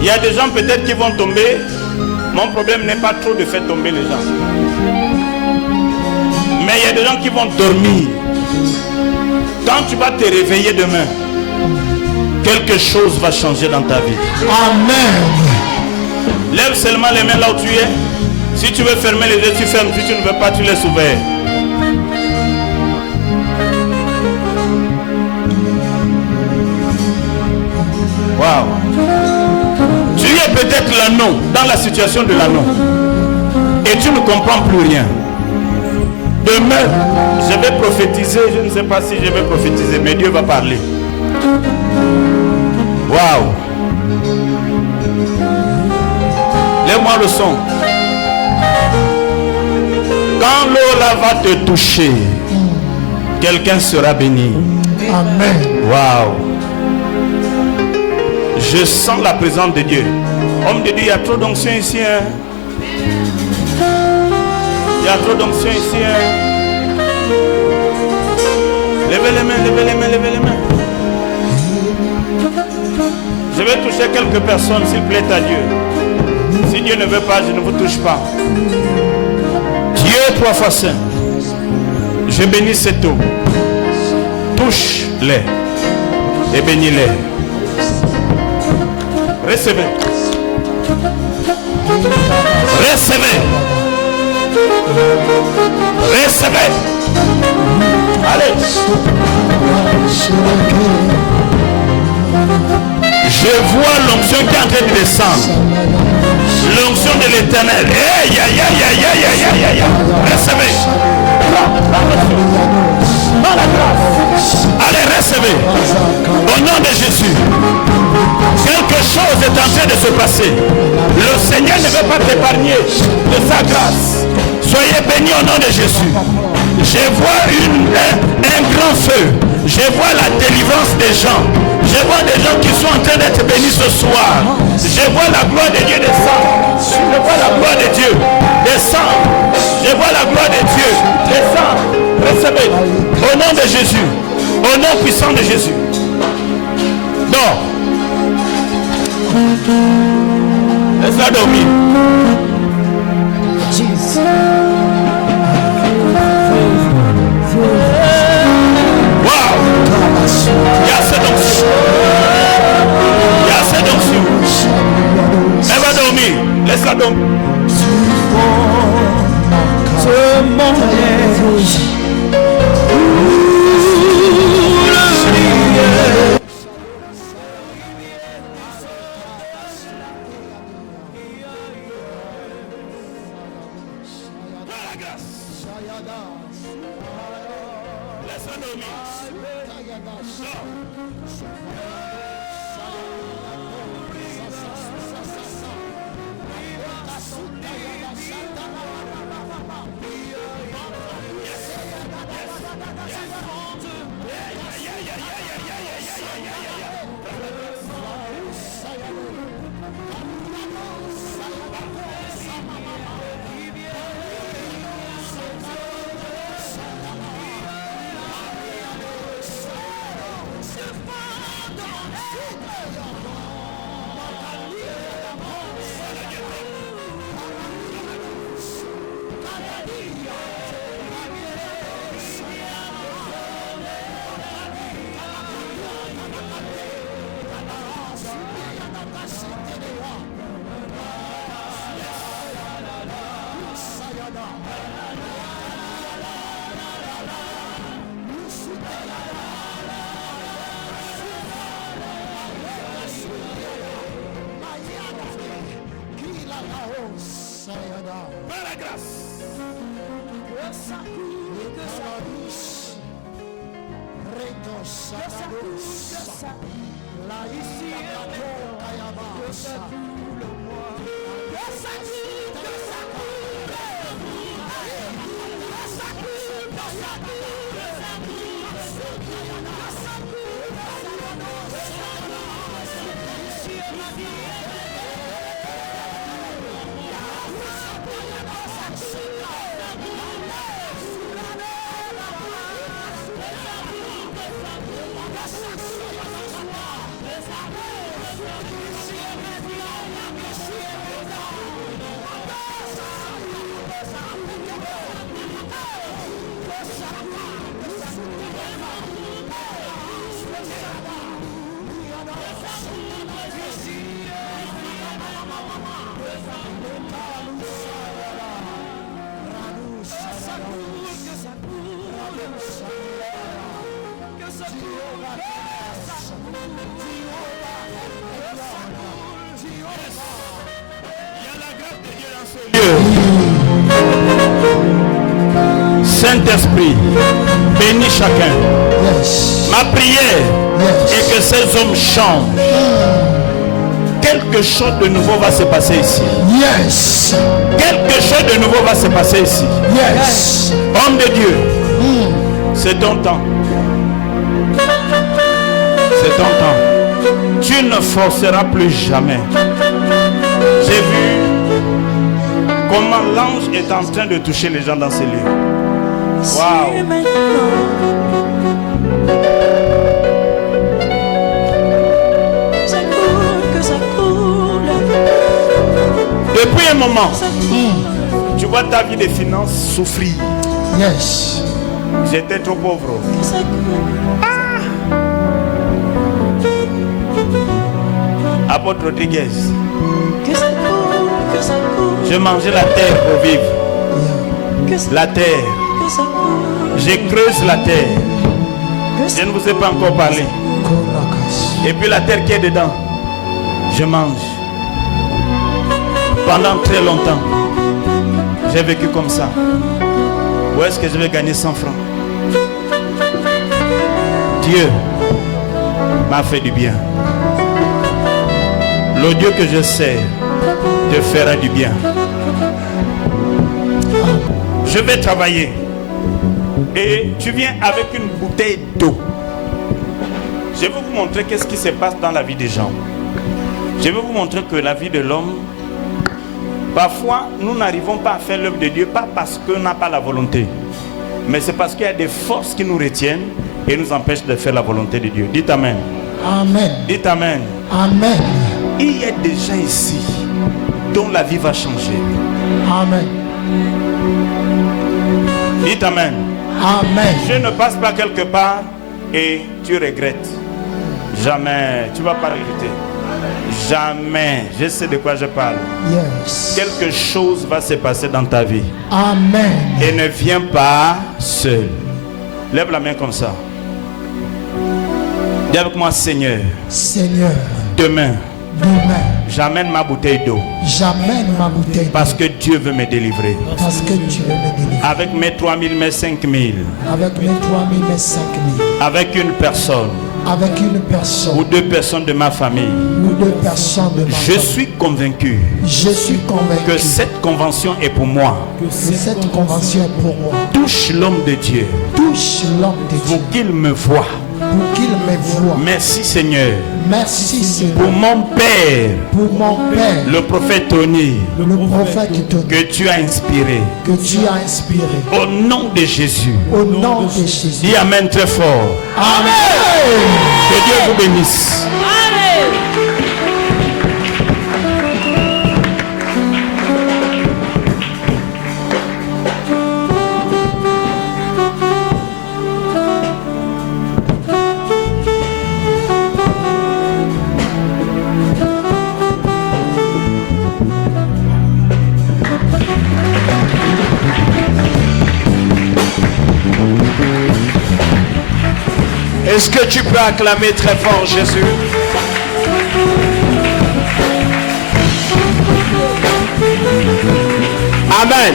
Il y a des gens peut-être qui vont tomber. Mon problème n'est pas trop de faire tomber les gens. Mais il y a des gens qui vont dormir. Quand tu vas te réveiller demain, quelque chose va changer dans ta vie. Amen. Lève seulement les mains là où tu es. Si tu veux fermer les yeux, tu fermes. Si tu ne veux pas, tu les ouvres. Waouh. Tu es peut-être l'anneau, dans la situation de l'anneau. Et tu ne comprends plus rien. Demain, je vais prophétiser. Je ne sais pas si je vais prophétiser, mais Dieu va parler. Waouh. Lève-moi le son. Quand l'eau là va te toucher, quelqu'un sera béni. Amen. Waouh. Je sens la présence de Dieu. Homme de Dieu, il y a trop d'onction ici. Hein? Il y a trop d'onction ici. Hein? Levez les mains, levez les mains, levez les mains. Je vais toucher quelques personnes, s'il plaît à Dieu. Si Dieu ne veut pas, je ne vous touche pas. Dieu 3 fois saint, je bénis cette eau. Touche-les et bénis-les. Recevez. Recevez. Recevez. Allez. Je vois l'onction qui est en train de descendre. L'onction de l'Éternel. Hey, aïe, aïe, aïe, aïe, aïe, aïe, aïe. Recevez. Allez, recevez. Au nom de Jésus. Quelque chose est en train de se passer. Le Seigneur ne veut pas t'épargner de sa grâce. Soyez bénis au nom de Jésus. Je vois un grand feu. Je vois la délivrance des gens. Je vois des gens qui sont en train d'être bénis ce soir. Je vois la gloire de Dieu descendre. Je vois la gloire de Dieu descendre. Je vois la gloire de Dieu descendre. Recevez. Au nom de Jésus. Au nom puissant de Jésus. Non. Laisse-la dormir. Wow. Il y a cette onction. Il y a cette onction. Elle va dormir. Laisse-la dormir. Saint-Esprit, bénis chacun. Yes. Ma prière est que ces hommes changent. Quelque chose de nouveau va se passer ici. Yes. Quelque chose de nouveau va se passer ici. Yes. Homme de Dieu, c'est ton temps. C'est ton temps. Tu ne forceras plus jamais. J'ai vu comment l'ange est en train de toucher les gens dans ces lieux. Waouh! Depuis un moment, tu vois ta vie de finances souffrir. Yes. J'étais trop pauvre. Apôtre Rodriguez, je mangeais la terre pour vivre. La terre. Je creuse la terre. Je ne vous ai pas encore parlé. Et puis la terre qui est dedans, je mange. Pendant très longtemps, j'ai vécu comme ça. Où est-ce que je vais gagner 100 francs? Dieu m'a fait du bien. Le Dieu que je sers te fera du bien. Je vais travailler. Et tu viens avec une bouteille d'eau. Je vais vous montrer qu'est-ce qui se passe dans la vie des gens. Je vais vous montrer que la vie de l'homme, parfois, nous n'arrivons pas à faire l'œuvre de Dieu, pas parce qu'on n'a pas la volonté, mais c'est parce qu'il y a des forces qui nous retiennent et nous empêchent de faire la volonté de Dieu. Dites Amen. Amen. Dites Amen. Amen. Il y a des gens ici dont la vie va changer. Amen. Dites Amen. Amen. Je ne passe pas quelque part et tu regrettes. Jamais. Tu ne vas pas regretter. Jamais. Je sais de quoi je parle. Yes. Quelque chose va se passer dans ta vie. Amen. Et ne viens pas seul. Lève la main comme ça. Dis avec moi, Seigneur. Seigneur, Demain, demain, j'amène ma bouteille d'eau. j'amène ma bouteille Parce que Dieu veut me délivrer. parce que tu veux me délivrer. Avec mes 3000, mes 5000. Avec mes 3000, mes 5000. Avec une personne Avec une ou personne 2 personnes de ma famille. ou 2 personnes de ma Je famille. suis convaincu Je suis convaincu que cette convention est pour moi. que cette convention est pour moi. Touche l'homme de Dieu Touche l'homme de Dieu pour qu'il me voie. pour qu'il me voie. Merci Seigneur Merci Seigneur pour mon Père, pour mon Père, le prophète Tony, le prophète Tony, que tu as inspiré. que tu as inspiré. Au nom de Jésus. Au nom de Jésus. Dis Amen très fort. Amen. Que Dieu vous bénisse. Est-ce que tu peux acclamer très fort Jésus? Amen.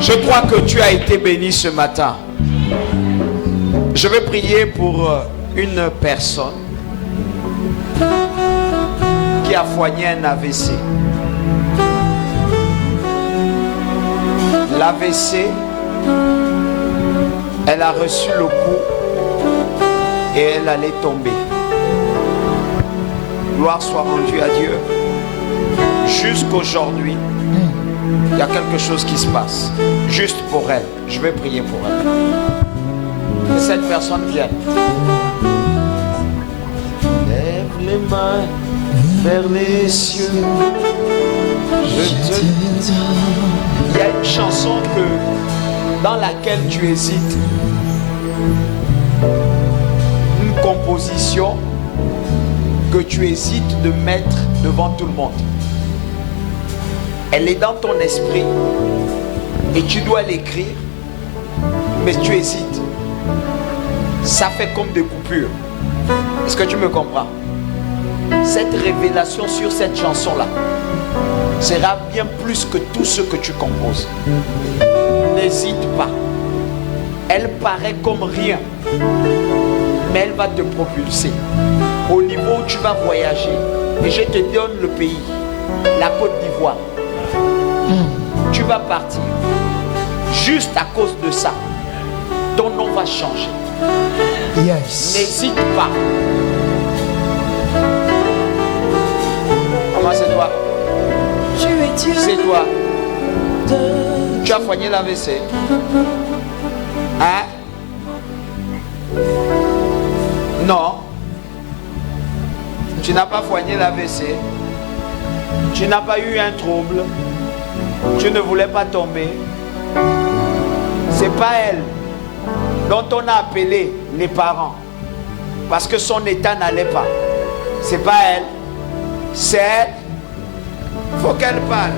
Je crois que tu as été béni ce matin. Je vais prier pour une personne qui a foigné un AVC. L'AVC, elle a reçu le coup et elle allait tomber. Gloire soit rendue à Dieu. Jusqu'aujourd'hui, il y a quelque chose qui se passe. Juste pour elle. Je vais prier pour elle. Que cette personne vienne. Lève les mains vers les cieux. Il y a une chanson dans laquelle tu hésites. Une composition que tu hésites de mettre devant tout le monde. Elle est dans ton esprit et tu dois l'écrire, mais tu hésites. Ça fait comme des coupures. Est-ce que tu me comprends? Cette révélation sur cette chanson-là sera bien plus que tout ce que tu composes. N'hésite pas. Elle paraît comme rien, mais elle va te propulser au niveau où tu vas voyager. Et je te donne le pays, la Côte d'Ivoire. Tu vas partir. Juste à cause de ça, ton nom va changer. Yes. N'hésite pas. Maman, c'est toi. Tu es Dieu. C'est toi. De... Tu as foigné l'AVC. Hein? Non. Tu n'as pas foigné l'AVC. Tu n'as pas eu un trouble. Tu ne voulais pas tomber. C'est pas elle dont on a appelé les parents parce que son état n'allait pas. C'est pas elle. C'est elle. Faut qu'elle parle.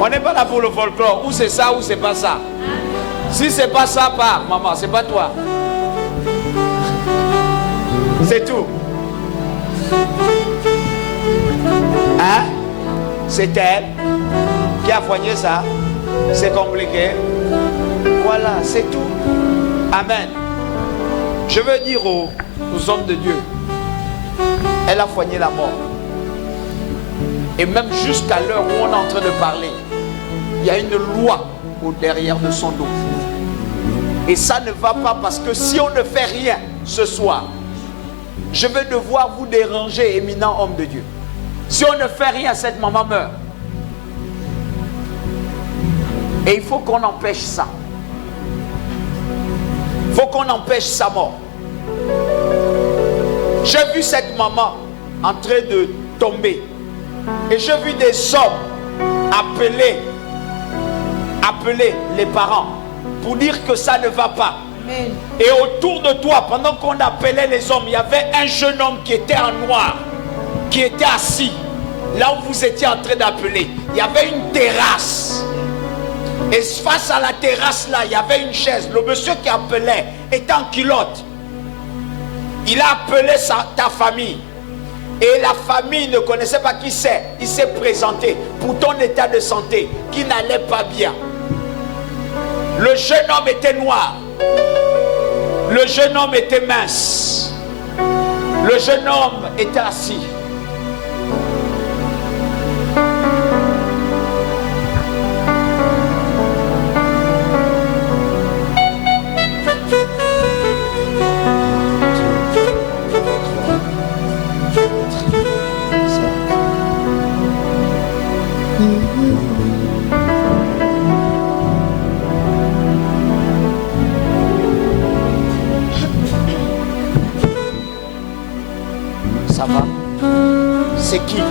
On n'est pas là pour le folklore. Ou c'est ça ou c'est pas ça. Si c'est pas ça, part, maman, c'est pas toi. C'est tout. Hein? C'est elle qui a foigné ça. C'est compliqué. Voilà, c'est tout. Amen. Je veux dire aux hommes de Dieu, elle a foigné la mort. Et même jusqu'à l'heure où on est en train de parler, il y a une loi au derrière de son dos. Et ça ne va pas parce que si on ne fait rien ce soir, je vais devoir vous déranger, éminent homme de Dieu. Si on ne fait rien, cette maman meurt. Et il faut qu'on empêche ça. Il faut qu'on empêche sa mort. J'ai vu cette maman en train de tomber. Et j'ai vu des hommes appeler les parents pour dire que ça ne va pas. Amen. Et autour de toi, pendant qu'on appelait les hommes, il y avait un jeune homme qui était en noir, qui était assis, là où vous étiez en train d'appeler. Il y avait une terrasse. Et face à la terrasse là, il y avait une chaise. Le monsieur qui appelait était en culotte. Il a appelé ta famille. Et la famille ne connaissait pas qui c'est. Il s'est présenté pour ton état de santé qui n'allait pas bien. Le jeune homme était noir. Le jeune homme était mince. Le jeune homme était assis. Ça va? C'est qui? Ça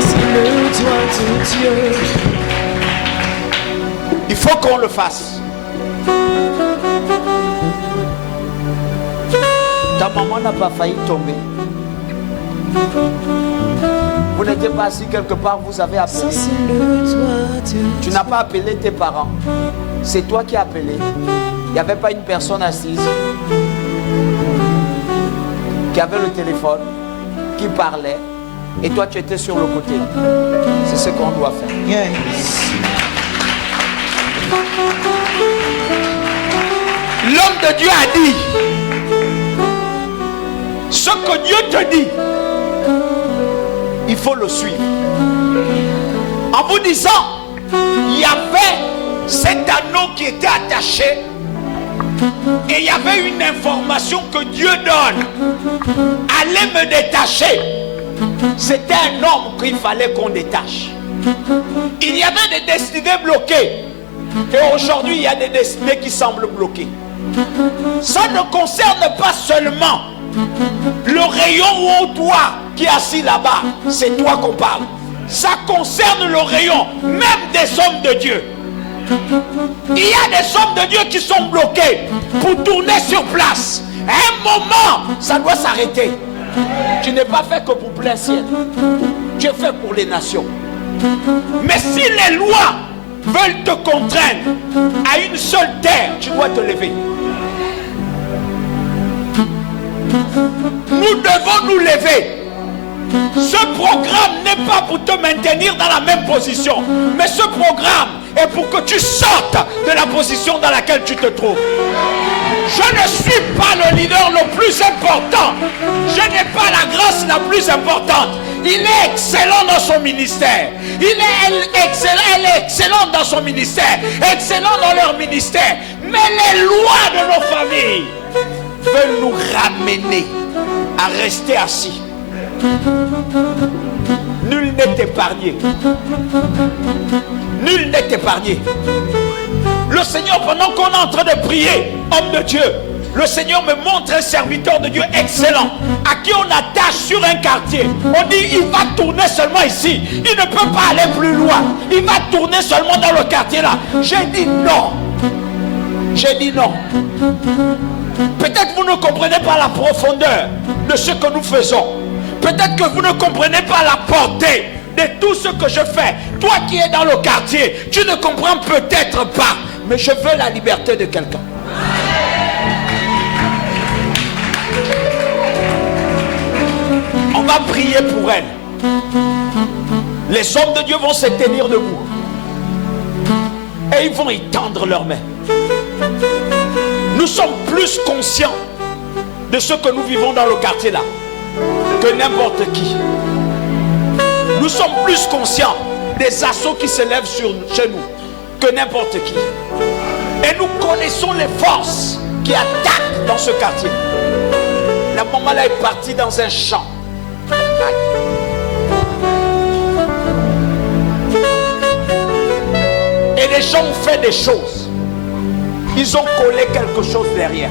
c'est le doigt de Dieu. Il faut qu'on le fasse. Ta maman n'a pas failli tomber. Vous n'étiez pas assis quelque part, vous avez appelé. Ça c'est le doigt de Dieu. Tu n'as pas appelé tes parents. C'est toi qui as appelé. Il n'y avait pas une personne assise qui avait le téléphone, qui parlait, et toi tu étais sur le côté. C'est ce qu'on doit faire. Yes. L'homme de Dieu a dit ce que Dieu te dit. Il faut le suivre. En vous disant, il y avait cet anneau qui était attaché et il y avait une information que Dieu donne. Allez me détacher. C'était un homme qu'il fallait qu'on détache. Il y avait des destinées bloquées. Et aujourd'hui, il y a des destinées qui semblent bloquées. Ça ne concerne pas seulement le rayon ou toi qui est assis là-bas. C'est toi qu'on parle. Ça concerne le rayon même des hommes de Dieu. Il y a des hommes de Dieu qui sont bloqués pour tourner sur place. À un moment, ça doit s'arrêter. Tu n'es pas fait que pour plein ciel. Tu es fait pour les nations. Mais si les lois veulent te contraindre à une seule terre, tu dois te lever. Nous devons nous lever. Ce programme n'est pas pour te maintenir dans la même position, mais ce programme est pour que tu sortes de la position dans laquelle tu te trouves. Je ne suis pas le leader le plus important. Je n'ai pas la grâce la plus importante. Il est excellent dans son ministère. Elle est excellente dans son ministère. Excellent dans leur ministère. Mais les lois de nos familles veulent nous ramener à rester assis. Nul n'est épargné. Nul n'est épargné. Le Seigneur, pendant qu'on est en train de prier, homme de Dieu, le Seigneur me montre un serviteur de Dieu excellent, à qui on attache sur un quartier. On dit, il va tourner seulement ici. Il ne peut pas aller plus loin. Il va tourner seulement dans le quartier là. J'ai dit non. J'ai dit non. Peut-être vous ne comprenez pas la profondeur de ce que nous faisons. Peut-être que vous ne comprenez pas la portée de tout ce que je fais. Toi qui es dans le quartier, tu ne comprends peut-être pas. Mais je veux la liberté de quelqu'un. On va prier pour elle. Les hommes de Dieu vont se tenir debout. Et ils vont y tendre leurs mains. Nous sommes plus conscients de ce que nous vivons dans le quartier là que n'importe qui. Nous sommes plus conscients des assauts qui se lèvent chez nous que n'importe qui. Et nous connaissons les forces qui attaquent dans ce quartier. La maman là est partie dans un champ. Et les gens ont fait des choses. Ils ont collé quelque chose derrière.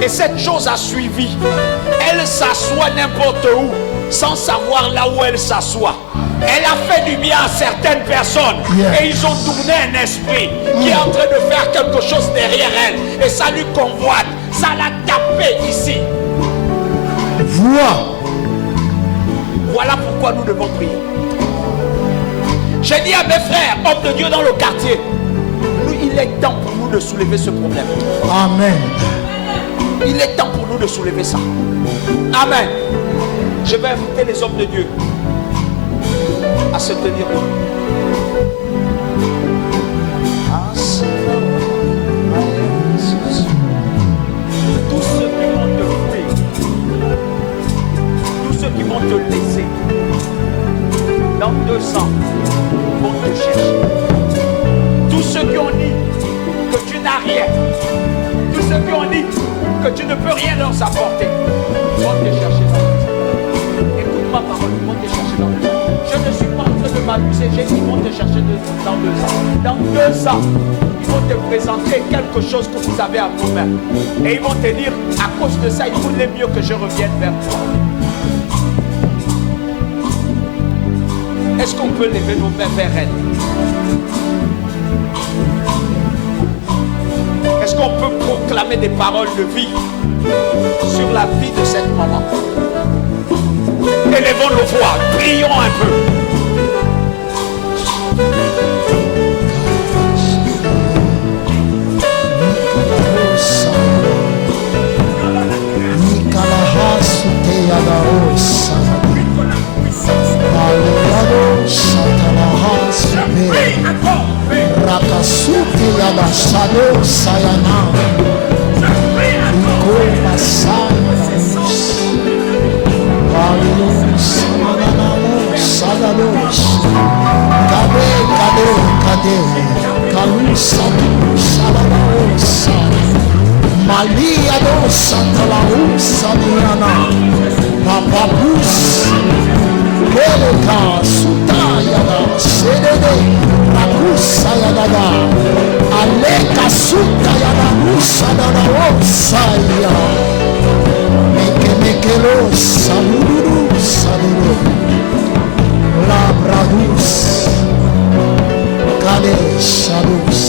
Et cette chose a suivi. Elle s'assoit n'importe où, sans savoir là où elle s'assoit. Elle a fait du bien à certaines personnes. Et ils ont tourné un esprit qui est en train de faire quelque chose derrière elle. Et ça lui convoite. Ça l'a tapé ici. Voilà pourquoi nous devons prier. J'ai dit à mes frères, hommes de Dieu dans le quartier, il est temps pour nous de soulever ce problème. Amen. Il est temps pour nous de soulever ça. Amen. Je vais inviter les hommes de Dieu à se tenir debout. Tous ceux qui vont te fuir, tous ceux qui vont te laisser, dans 2 ans, vont te chercher. Tous ceux qui ont dit que tu n'as rien, tous ceux qui ont dit que tu ne peux rien leur apporter, vont te chercher dans 2 ans. Écoute ma parole, ils vont te chercher dans 2 ans. Je ne suis pas en train de m'amuser, j'ai dit qu'ils vont te chercher dans 2 ans. Dans 2 ans, ils vont te présenter quelque chose que vous avez à vous-même. Et ils vont te dire, à cause de ça, il vaudrait mieux que je revienne vers toi. Est-ce qu'on peut lever nos mains vers elle? Est-ce qu'on peut proclamer des paroles de vie sur la vie de cette maman? Élevons nos voix, prions un peu. Rakasuti yada shado sayana. Iko masayanos. Hallelujah. Sadalos. Kade. Kalusa shadalos. Malia dos santalaus sadiana. Papabus. Keleka sutayada sedede. Sayada, Aleka Sukayada Musadana Osaya, Mekelo Saluru Saluru, Labradus, Kale Shadus.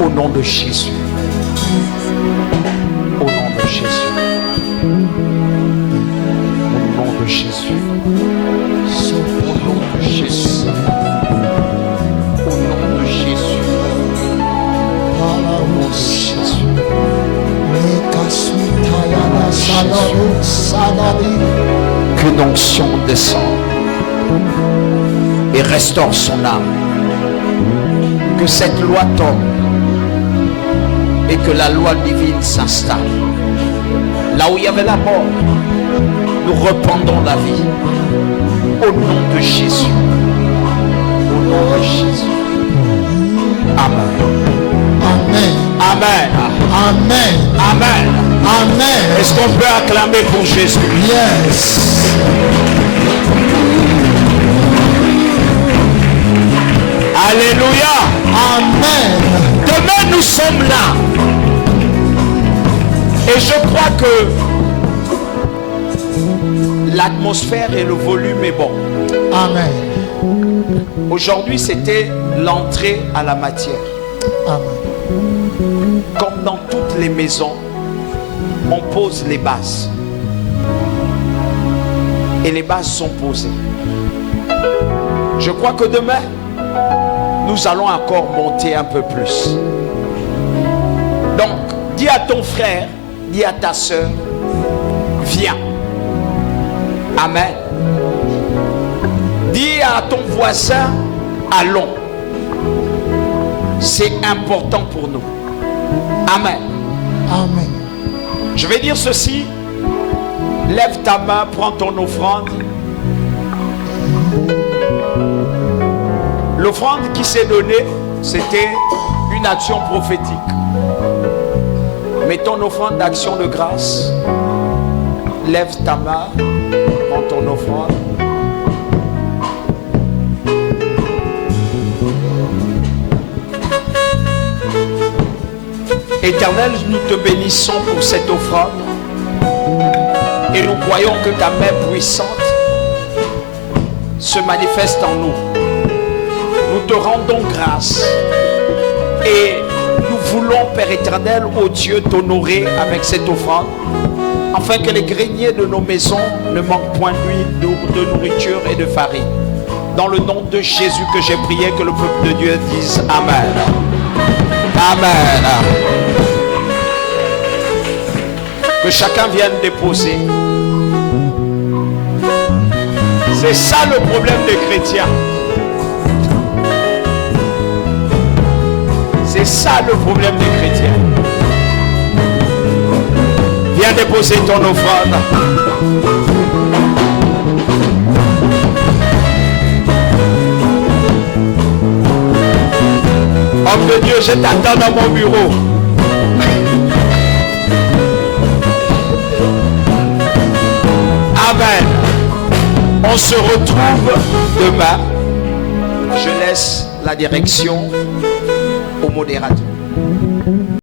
Au nom de Jésus. Au nom de Jésus. Au nom de Jésus. Au nom de Jésus. Au nom de Jésus. Au nom de Jésus. Que une onction descende et restaure son âme. Que cette loi tombe et que la loi divine s'installe. Là où il y avait la mort, nous rependons la vie. Au nom de Jésus. Au nom de Jésus. Amen. Amen. Amen. Amen. Amen. Amen. Est-ce qu'on peut acclamer pour Jésus? Yes. Alléluia. Amen. Demain nous sommes là. Et je crois que l'atmosphère et le volume est bon. Amen. Aujourd'hui c'était l'entrée à la matière. Amen. Comme dans toutes les maisons, on pose les bases. Et les bases sont posées. Je crois que demain, nous allons encore monter un peu plus. Donc, dis à ton frère, dis à ta soeur, viens. Amen. Dis à ton voisin, allons. C'est important pour nous. Amen. Amen. Je vais dire ceci. Lève ta main, prends ton offrande. L'offrande qui s'est donnée, c'était une action prophétique. Mets ton offrande d'action de grâce. Lève ta main, prends ton offrande. Éternel, nous te bénissons pour cette offrande. Et nous croyons que ta main puissante se manifeste en nous. Nous te rendons grâce. Et nous voulons, Père éternel, ô Dieu, t'honorer avec cette offrande. Afin que les greniers de nos maisons ne manquent point d'huile, de nourriture et de farine. Dans le nom de Jésus que j'ai prié, que le peuple de Dieu dise Amen. Amen. Que chacun vienne déposer. C'est ça le problème des chrétiens. C'est ça le problème des chrétiens. Viens déposer ton offrande. Homme de Dieu, je t'attends dans mon bureau. Amen. On se retrouve demain. Je laisse la direction au modérateur.